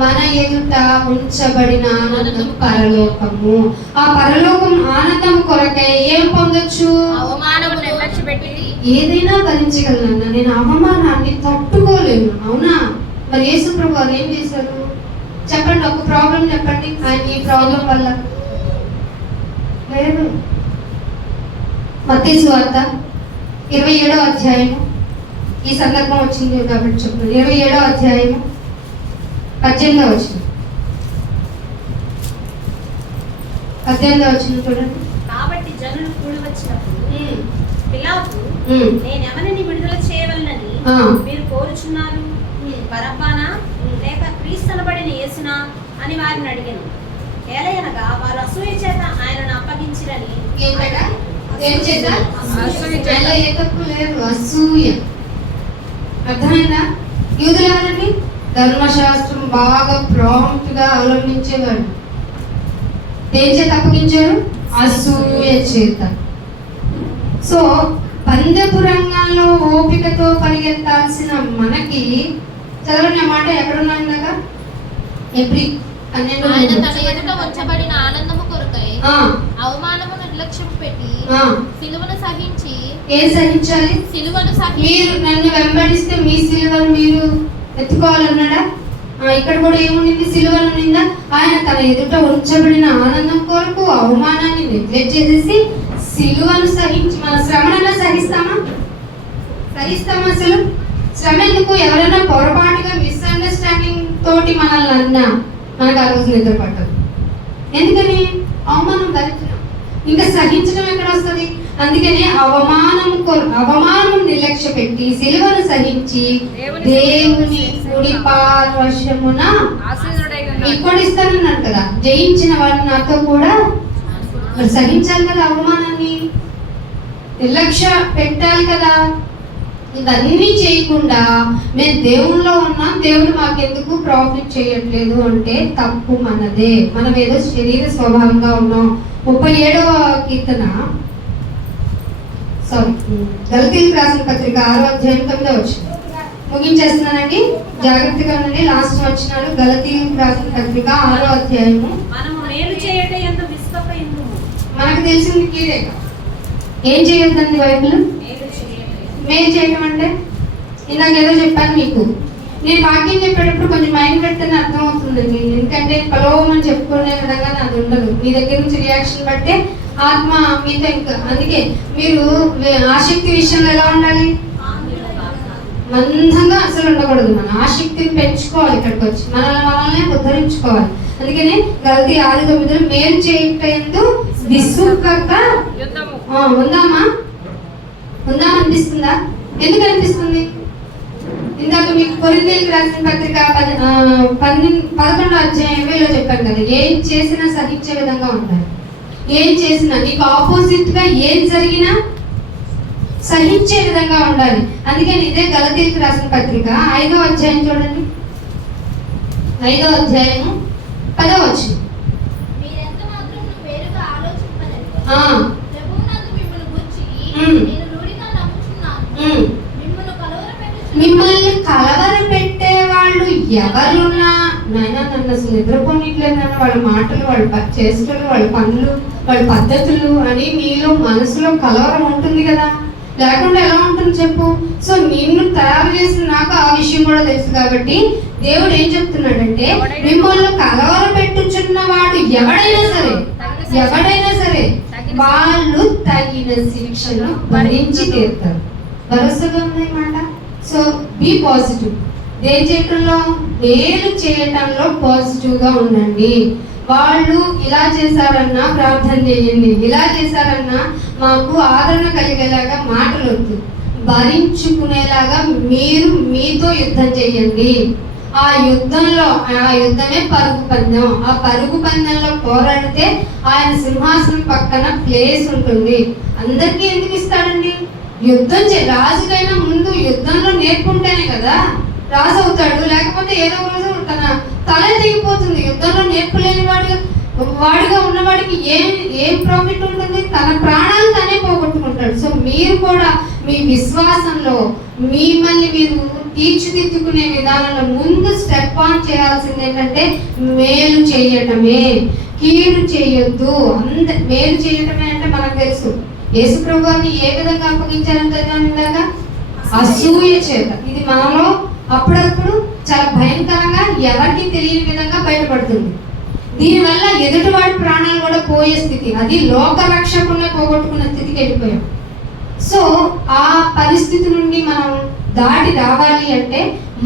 మన ఎదుట ఉంచబడిన ఆనందం పరలోకము. ఆ పరలోకం ఆనందం కొరకై ఏం పొందొచ్చు, ఏదైనా భరించగలను. నేను అవమానాన్ని తట్టుకోలేను, అవునా? మరి యేసు ప్రభు వారు ఏం చేశారు చెప్పండి, ఒక ప్రాబ్లం చెప్పండి ఆయన ఈ ప్రాబ్లం వల్ల లేదు. మత్తయి సువార్త 27వ అధ్యాయము, ఈ సందర్భం వచ్చింది కాబట్టి చెప్తున్నాను. 27వ అధ్యాయము 18వ వచనం, 18వ వచనం చూడండి. కాబట్టి జనులు కూడి వచ్చినప్పుడు పిలాతు, నేనెవరిని విడుదల చేయవలనని మీరు కోరుచున్నారు, బరబ్బనా లేక క్రీస్తనబడిన యేసునా అని వారిని అడిగాను. ఏలయనగా వారు అసూయ చేత ఆయనను అప్పగించిరని. అసూయ అర్థమైందా? యూదులారని ధర్మశాస్త్రం బాగా ప్రాంప్ట్ గా అవలంబించేవాడు. దేని చేత అప్పగించారు? అసూయ చేత. సో పందెపు రంగంలో ఓపికతో పరిగెత్తాల్సిన మనకి, చదవండి మాట ఎక్కడున్నాను కదా, ఏప్రిల్ 12 ఆనందము కొరకై అవమానము నిర్లక్ష్యం పెట్టి సిలువను సహించి. ఏం సహించాలి? సిలువను సహించి. మీరు నన్ను వెంబడిస్తే మీ సిలువను మీరు ఎత్తుకోవాలన్నాడా? ఇక్కడ కూడా ఏముంది, సిలువను నిందా. ఆయన తన ఎదుట ఉంచబడిన ఆనందం కొరకు అవమానాన్ని నెగ్లెక్ట్ చేసేసి సిలువను సహించి. మన శ్రమనన్నా సహిస్తామా? అసలు శ్రమ ఎందుకు? ఎవరైనా పొరపాటుగా మిస్అండర్స్టాండింగ్ తోటి మనల్ని అన్నా మనకు ఆ రోజు నిద్ర పట్టదు. ఎందుకని? అవమానం భరించడం, ఇంకా సహించడం ఎక్కడ వస్తుంది? అందుకని అవమానం నిర్లక్ష్య పెట్టి సిలువను సహించి దేవుని కుడి పార్శ్వమున ఇస్తానన్నాడు కదా, జయించిన వాడు నాతో కూడా. మరి సహించాలి కదా, అవమానాన్ని నిర్లక్ష్య పెట్టాలి కదా. ఇవన్నీ చేయకుండా మేము దేవుళ్ళలో ఉన్నాం, దేవుడు మాకెందుకు ప్రాఫిట్ చేయట్లేదు అంటే తప్పు మనదే. మనం ఏదో శరీర స్వభావంగా ఉన్నాం. 37వ కీర్తన, గలతీయులకు రాసిన పత్రిక 6వ అధ్యాయం 9వ వచనం ముగించేస్తున్నానండి, జాగ్రత్తగా ఉండండి. లాస్ట్ వచ్చినాడు. గలతీయులకు రాసిన పత్రిక 6వ అధ్యాయము. మనకు తెలిసింది కీడే. ఏం చేయొద్దండి బైబిల్? మేలు చేయడం అంటే ఇందాక ఏదో చెప్పాను మీకు. నేను వాక్యం చెప్పేటప్పుడు కొంచెం మైండ్ పెడితేనే అర్థం అవుతుందండి. ఎందుకంటే కలోమని చెప్పుకునే విధంగా అది ఉండదు. మీ దగ్గర నుంచి రియాక్షన్ బట్టే ఆత్మ మీతో ఇంకా. అందుకే మీరు ఆసక్తి విషయంలో ఎలా ఉండాలి? మందంగా అసలు ఉండకూడదు. మన ఆసక్తిని పెంచుకోవాలి. ఇక్కడికి వచ్చి మనల్ని ఉద్ధరించుకోవాలి. అందుకనే గలతీ 6:9 మేలు చేయటందు విసుగక ఉందామా అనిపిస్తుందా? ఎందుకు అనిపిస్తుంది? ఇందాక మీకు కొరింథీయులకు రాసిన పత్రిక 11వ అధ్యాయంలో చెప్పాను కదా, ఏం చేసినా సహించే విధంగా ఉండాలి. ఏం చేసినా నీకు ఆపోజిట్ గా ఏం జరిగినా సహించే విధంగా ఉండాలి. అందుకని ఇదే గలతీయులకు రాసిన పత్రిక 5వ అధ్యాయం చూడండి. 5వ అధ్యాయము 10వ వచనం. మీరెంత మాత్రమును వేరుగా ఆలోచింపలేదు. ఆ ప్రభువునందు మిమ్మల్ని గూర్చి నేను రూఢిగా నమ్ముచున్నాను. మిమ్మల్ని కలవరపెట్టే వాళ్ళు ఎవరున్నా నాయన నన్ను అసలు నిద్రపోనిట్లేదు, వాళ్ళ మాటలు, వాళ్ళ చేష్టలు, వాళ్ళ పనులు, వాళ్ళ పద్ధతులు అని మీలో మనసులో కలవరం ఉంటుంది కదా. లేకుండా ఎలా ఉంటుంది చెప్పు? సో నిన్ను తయారు చేసిన నాకు ఆ విషయం కూడా తెలుసు. కాబట్టి దేవుడు ఏం చెప్తున్నాడంటే, మిమ్మల్ని కలవరపెట్టుచున్న వాడు ఎవడైనా సరే వాళ్ళు తగిన శిక్షను భరించి తీరుతారు. భరోసాగా ఉంది మాట. So be positive. దేని చేయటంలో? మేలు చేయటంలో పాజిటివ్ గా ఉండండి. వాళ్ళు ఇలా చేశారన్నా ప్రార్థన చేయండి, ఇలా చేశారన్నా మాకు ఆదరణ కలిగేలాగా మాటలు వద్దు, భరించుకునేలాగా మీరు మీతో యుద్ధం చేయండి. ఆ యుద్ధమే పరుగు పందెం. ఆ పరుగు పందెంలో పోరాడితే ఆయన సింహాసనం పక్కన ప్లేస్ ఉంటుంది. అందరికీ ఎందుకు ఇస్తాడండి? యుద్ధం రాజుకైనా ముందు యుద్ధంలో నేర్పుంటేనే కదా రాజు అవుతాడు. లేకపోతే ఏదో రోజు తన తలే తెగిపోతుంది. యుద్ధంలో నేర్పులేని వాడిగా ఉన్నవాడికి ఏం ప్రాఫిట్ ఉంటుంది? తన ప్రాణాలు తనే పోగొట్టుకుంటాడు. సో మీరు కూడా మీ విశ్వాసంలో మిమ్మల్ని మీరు తీర్చిదిద్దుకునే విధానంలో ముందు స్టెప్ ఆన్ చేయాల్సింది ఏంటంటే మేలు చేయటమే, కీడు చేయొద్దు. మేలు చేయటమే అంటే మనకు తెలుసు. యేసు ప్రభువుని ఏ విధంగా అప్పగించారంటే అసూయ చేత. ఇది మనలో అప్పుడప్పుడు చాలా భయంకరంగా ఎవరికి తెలియని విధంగా బయటపడుతుంది. దీనివల్ల ఎదుటివాడి ప్రాణాలు కూడా పోయే స్థితి, అది లోక రక్షకునే పోగొట్టుకున్న స్థితికి వెళ్ళిపోయాం. సో ఆ పరిస్థితి నుండి మనం దాటి రావాలి అంటే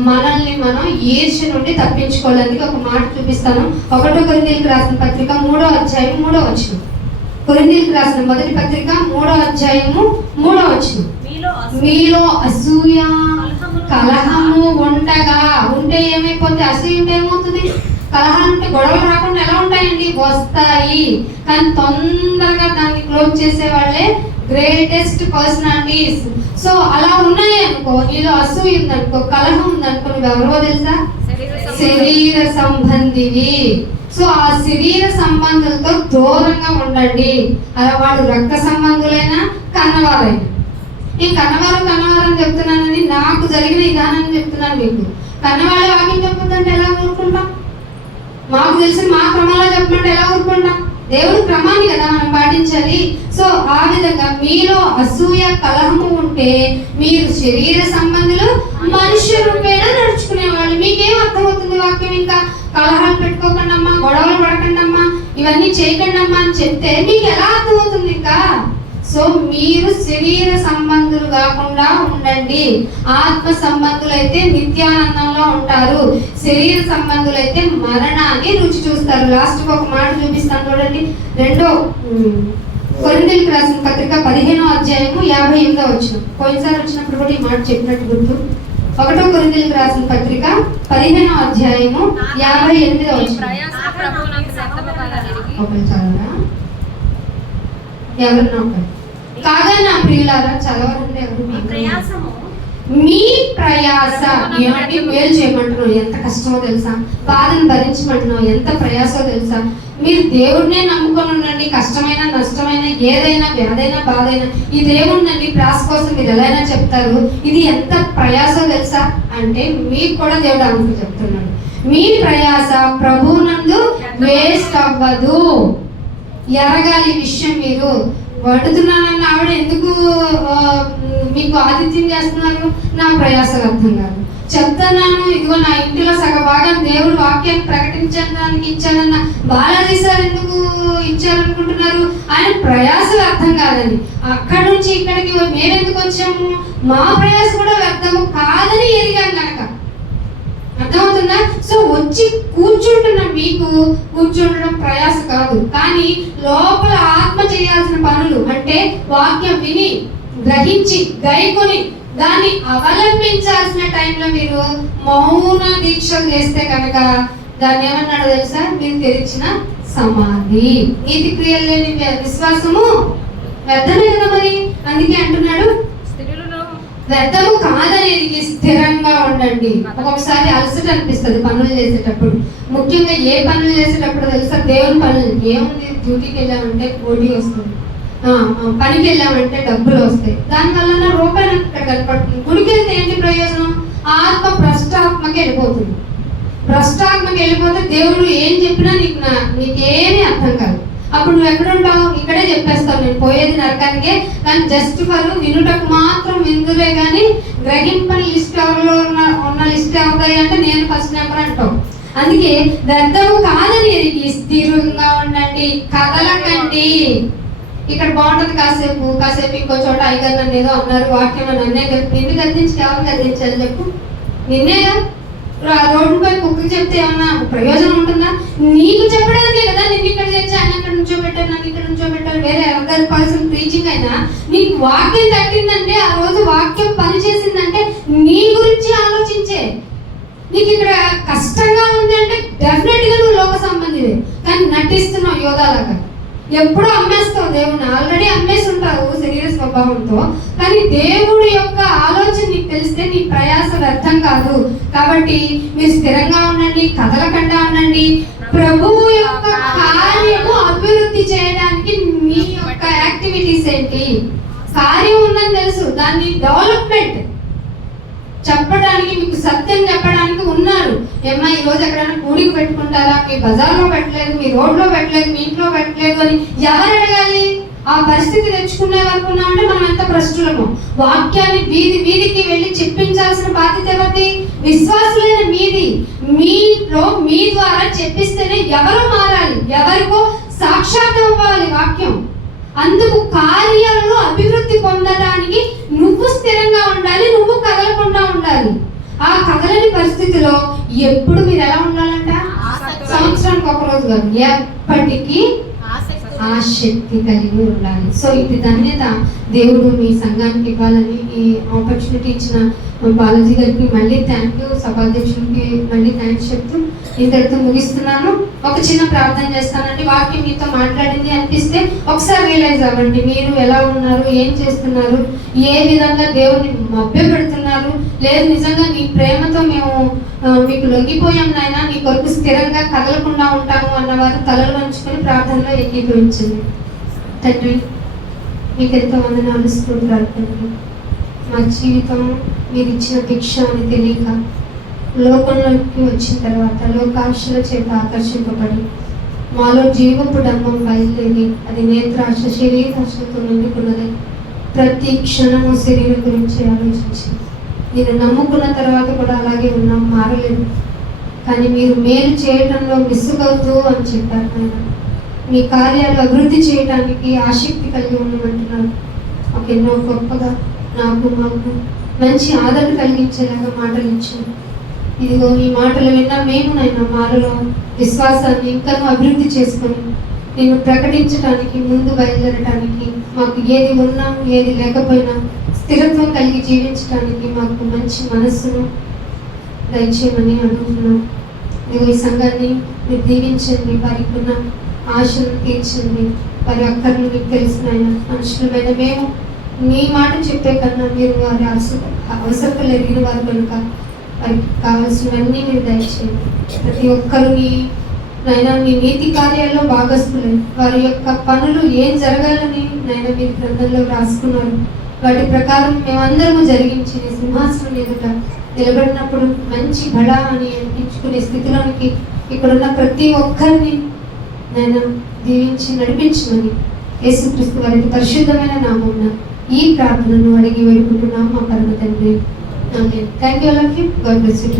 మనల్ని మనం ఈర్ష్య నుండి తప్పించుకోవడానికి ఒక మాట చూపిస్తాను. 1 కొరింథీయులకు రాసిన పత్రిక 3వ అధ్యాయం 3వ వచనం. కొరింథీయులకు రాసిన మొదటి పత్రిక 3వ అధ్యాయము 3వ వచనం. మీలో అసూయ కలహము ఉంటే ఏమైపోతే? అసూయ ఉంటే ఏమవుతుంది? కలహాలు ఉంటే గొడవలు రాకుండా ఎలా ఉంటాయండి? వస్తాయి. కానీ తొందరగా దాన్ని క్లోజ్ చేసే వాళ్ళే గ్రేటెస్ట్ పర్సనాలిటీస్. సో అలా ఉన్నాయి అనుకో, నీలో అసూయ ఉందనుకో, కలహం ఉందనుకో, నువ్వు ఎవరో తెలుసా? శరీర సంబంధివి. సో ఆ శరీర సంబంధులతో దూరంగా ఉండండి. అలా వాడు రక్త సంబంధులైనా కన్నవారైనా. ఈ కన్నవారం చెప్తున్నానని నాకు జరిగిన విధానాన్ని చెప్తున్నాను మీకు. కన్నవాళ్ళే వాక్యం చెప్పొద్దంటే ఎలా ఊరుకుంటాం? మాకు తెలిసిన మా క్రమంలో చెప్పమంటే ఎలా ఊరుకుంటాం? దేవుడు క్రమాన్ని కదా మనం పాటించాలి. సో ఆ విధంగా మీలో అసూయ కలహము ఉంటే మీరు శరీర సంబంధులు మనుష్య రూపేణ నడుచుకునే వాళ్ళు. మీకేం అర్థమవుతుంది వాక్యం? ఇంకా కలహాలు పెట్టుకోకండి అమ్మా, గొడవలు పడకండి అమ్మా, ఇవన్నీ చేయకండి అమ్మా అని చెప్తే మీకు ఎలా అర్థమవుతుంది ఇంకా? సో మీరు శరీర సంబంధులు కాకుండా ఉండండి. ఆత్మ సంబంధులైతే నిత్యానందంలో ఉంటారు, శరీర సంబంధులైతే మరణాన్ని రుచి చూస్తారు. లాస్ట్ ఒక మాట చూపిస్తాను చూడండి. 2 కొరింథీయులకు రాసిన పత్రిక 15వ అధ్యాయము 58వ వచనం. పోయినసారి వచ్చినప్పుడు కూడా ఈ మాట చెప్పినట్టు గుర్తు. 1 కొరింథీయులకు రాసిన పత్రిక 15వ అధ్యాయము 58వ వచనం. ఎవరన్నా కాగా నా ప్రియులారా చదవాలంటే ఎవరు? మీ ప్రయాస ఏమంటే మేలు చేయమంటున్నావు, ఎంత కష్టమో తెలుసా? బాధను భరించమంటున్నావు, ఎంత ప్రయాసో తెలుసా? మీరు దేవుడినే నమ్ముకొని ఉండండి. కష్టమైన నష్టమైన ఏదైనా వ్యాధైనా బాధైనా ఈ దేవుడినండి ప్రాస కోసం మీరు ఎలా చెప్తారు. ఇది ఎంత ప్రయాసో తెలుసా అంటే మీకు కూడా దేవుడు ఆన్సర్ చెప్తున్నాడు. మీ ప్రయాస ప్రభువునందు వేస్ట్ అవ్వదు. ఎరగాలి విషయం. మీరు వండుతున్నానన్న ఆవిడ ఎందుకు మీకు ఆతిథ్యం చేస్తున్నారు? నా ప్రయాస అర్థం కాదు. చెప్తున్నాను, ఇదిగో నా ఇంటిలో సగ భాగం దేవుడు వాక్యాన్ని ప్రకటించడానికి ఇచ్చానన్న బాలాజీ సార్ ఎందుకు ఇచ్చారనుకుంటున్నారు? ఆయన ప్రయాస వ్యర్థం కాదని. అక్కడి నుంచి ఇక్కడికి మేమెందుకు వచ్చాము? మా ప్రయాస కూడా వ్యర్థము కాదని ఎదిగాం కనుక. అర్థమవుతుందా? సో వచ్చి కూర్చుంటున్న మీకు కూర్చుండడం ప్రయాస కాదు, కానీ లోపల ఆత్మ చేయాల్సిన పనులు అంటే వాక్యం విని గ్రహించి గైకొని దాన్ని అవలంబించాల్సిన టైంలో మీరు మౌన దీక్షలు చేస్తే కనుక దాన్ని ఏమన్నాడు తెలుసా? మీరు తెరిచిన సమాధి. నీతి క్రియలు లేని విశ్వాసము వ్యర్థమే కదా మరి. అందుకే అంటున్నాడు వ్యర్థము కాదనేది స్థిరంగా ఉండండి. ఒక్కొక్కసారి అలసట అనిపిస్తుంది పనులు చేసేటప్పుడు, ముఖ్యంగా ఏ పనులు చేసేటప్పుడు తెలుసా? దేవుని పనులు. ఏముంది, డ్యూటీకి వెళ్ళామంటే ఓటీ వస్తుంది, పనికి వెళ్ళామంటే డబ్బులు వస్తాయి, దానివల్ల రూపాయలు ఇక్కడ కనపడుతుంది. గుడికి వెళ్తే ఏంటి ప్రయోజనం? ఆత్మ భ్రష్టాత్మకి వెళ్ళిపోతుంది. భ్రష్టాత్మకి వెళ్ళిపోతే దేవుడు ఏం చెప్పినా నీకేమీ అర్థం కాదు. అప్పుడు నువ్వు ఎక్కడుంటావు? ఇక్కడే చెప్పేస్తావు, నేను పోయేది నరకానికే, కానీ జస్ట్ ఫర్ వినుటకు మాత్రం విందులే, కానీ గ్రహింపని లిస్ట్ ఎవరిలో ఉన్న లిస్ట్ ఎవరిదాయి అంటే నేను ఫస్ట్ నెంబర్ అంటావు. అందుకే వ్యర్థము కాదని ఎరిగి స్థిరంగా ఉండండి, కదలకండి. ఇక్కడ బాగుంటుంది, కాసేపు ఇంకో చోట అయ్యగారు నన్ను ఏదో అన్నారు, వాక్యం నన్నే నిన్ను గద్దించి ఎవరు గద్దించాలి చెప్పు? నిన్నేగా. రోడ్డుపై కుక్కకి చెప్తే ఏమన్నా ప్రయోజనం ఉంటుందా? నీకు చెప్పడానికే కదా నిన్ను ఇక్కడ చేర్చి ఆయన ఇక్కడ నుంచో పెట్టారు, నన్ను ఇక్కడ నుంచో పెట్టారు. వేరే అదర్ పర్సన్ ప్రీచింగ్ అయినా నీకు వాక్యం తగ్గిందంటే, ఆ రోజు వాక్యం పనిచేసిందంటే నీ గురించి ఆలోచించే. నీకు ఇక్కడ కష్టంగా ఉంది అంటే డెఫినెట్ గా నువ్వు లోక సంబంధివే, కానీ నటిస్తున్నావు యోధాలాగా. ఎప్పుడో అమ్మేస్తావు దేవుని, ఆల్రెడీ అమ్మేసి ఉంటావు శరీర స్వభావంతో, కానీ దేవుడి యొక్క ఆలోచన నీకు తెలిస్తే నీ ప్రయాస వ్యర్థం కాదు. కాబట్టి మీరు స్థిరంగా ఉండండి, కదలకుండా ఉండండి. ప్రభువు యొక్క కార్యము అభివృద్ధి చేయడానికి మీ యొక్క యాక్టివిటీస్ ఏంటి? కార్యం ఉందని తెలుసు, దాన్ని డెవలప్మెంట్ చెప్పడానికి, మీకు సత్యం చెప్పడానికి ఉన్నారు. ఏమ్మా ఈ రోజు ఎక్కడైనా కూడికి పెట్టుకుంటారా? మీ బజార్లో పెట్టలేదు, మీ రోడ్లో పెట్టలేదు, మీ ఇంట్లో పెట్టలేదు అని ఎవరు అడగాలి? ఆ పరిస్థితి తెచ్చుకునే వరకు ఉన్నామంటే మనం ఎంత భ్రష్టులమో. వాక్యాన్ని వీధి వీధికి వెళ్ళి చెప్పించాల్సిన బాధ్యత ఎవరిది? విశ్వాసులైన మీది. మీలో మీ ద్వారా చెప్పిస్తేనే ఎవరో మారాలి, ఎవరికో సాక్షాత్తం అవ్వాలి వాక్యం. అందుకు కార్యాలను అభివృద్ధి పొందడానికి నువ్వు స్థిరంగా ఉండాలి, నువ్వు కదలకుండా ఉండాలి. ఆ కదలని పరిస్థితిలో ఎప్పుడు మీరు ఎలా ఉండాలంట? సంవత్సరానికి ఒక రోజు కాదు, ఎప్పటికీ ఆసక్తి కలిగి ఉండాలి. సో ఇది ధన్యత దేవుడు మీ సంఘానికి ఇవ్వాలని ఈ ఆపర్చునిటీ ఇచ్చిన బాలాజీ గారికి మళ్ళీ థ్యాంక్ యూ, సభాధ్యక్షుడికి మళ్ళీ థ్యాంక్స్ చెప్తూ ఇంతటితో ముగిస్తున్నాను. ఒక చిన్న ప్రార్థన చేస్తానండి. వాక్యం మీతో మాట్లాడింది అనిపిస్తే ఒకసారి రియలైజ్ అవ్వండి, మీరు ఎలా ఉన్నారు, ఏం చేస్తున్నారు, ఏ విధంగా దేవుని మభ్యపెడుతున్నారు. లేదు నిజంగా నీ ప్రేమతో మేము మీకు లొంగిపోయాం నాయన, నీ కొరకు స్థిరంగా కదలకుండా ఉంటాము అన్నవారు తలలు వంచుకొని ప్రార్థనలో ఏకీభవించింది. తండ్రి మీకు ఎంతో వందనాలు, స్తోత్రాలు తండ్రి. మా జీవితం మీరు ఇచ్చిన భిక్ష అని తెలియక లోకంలోకి వచ్చిన తర్వాత లోకాశల చేత ఆకర్షింపబడి మాలో జీవపు డంబం బయలుదేరి అది నేత్రాశ, శరీరాశతో నిండుకున్నది. ప్రతి క్షణము శరీరం గురించి ఆలోచించి నేను నమ్ముకున్న తర్వాత కూడా అలాగే ఉన్నాం, మారలేదు. కానీ మీరు మేలు చేయడంలో విసుగవుతూ అని చెప్పారు ఆయన. మీ కార్యాలు అభివృద్ధి చేయడానికి ఆసక్తి కలిగి ఉండమంటున్నారు. మాకు ఎన్నో గొప్పగా మాకు మంచి ఆదరణ కలిగించేలాగా మాటలు ఇచ్చాను. ఇదిగో ఈ మాటలు విన్నా మేము నైనా మాలో విశ్వాసాన్ని ఇంకా అభివృద్ధి చేసుకొని నేను ప్రకటించడానికి, ముందు బయలుదేరడానికి, మాకు ఏది ఉన్నా ఏది లేకపోయినా స్థిరత్వం కలిగి జీవించడానికి మాకు మంచి మనస్సును దయచేయమని అడుగుతున్నాం. ఇదిగో ఈ సంఘాన్ని మీరు దీవించండి, వారికి ఉన్న ఆశను తీర్చండి, వారి అక్కర్లు మీకు తెలిసిన ఆయన మనుషులమైన మేము మీ మాట చెప్పే కన్నా మీరు వారి అవసరతలు ఎరిగిన వారు కనుక వారికి కావాల్సినవన్నీ మీరు దయచేయండి. ప్రతి ఒక్కరిని నైనా మీ నీతి కార్యాల్లో భాగస్తులే, వారి యొక్క పనులు ఏం జరగాలని నైనా మీరు గ్రంథంలో రాసుకున్నారు. వాటి ప్రకారం మేమందరము జరిగించి సింహాసనం ఎదుట నిలబడినప్పుడు మంచి బడ అని అనిపించుకునే స్థితిలోనికి ఇక్కడున్న ప్రతి ఒక్కరిని నేను దీవించి నడిపించమని యేసుక్రీస్తు వారికి పరిశుద్ధమైన నామమున ఈ ప్రార్థనను అడిగి వేడుకుంటున్నాం మా పరమ తండ్రి. Thank you all of you. God bless you.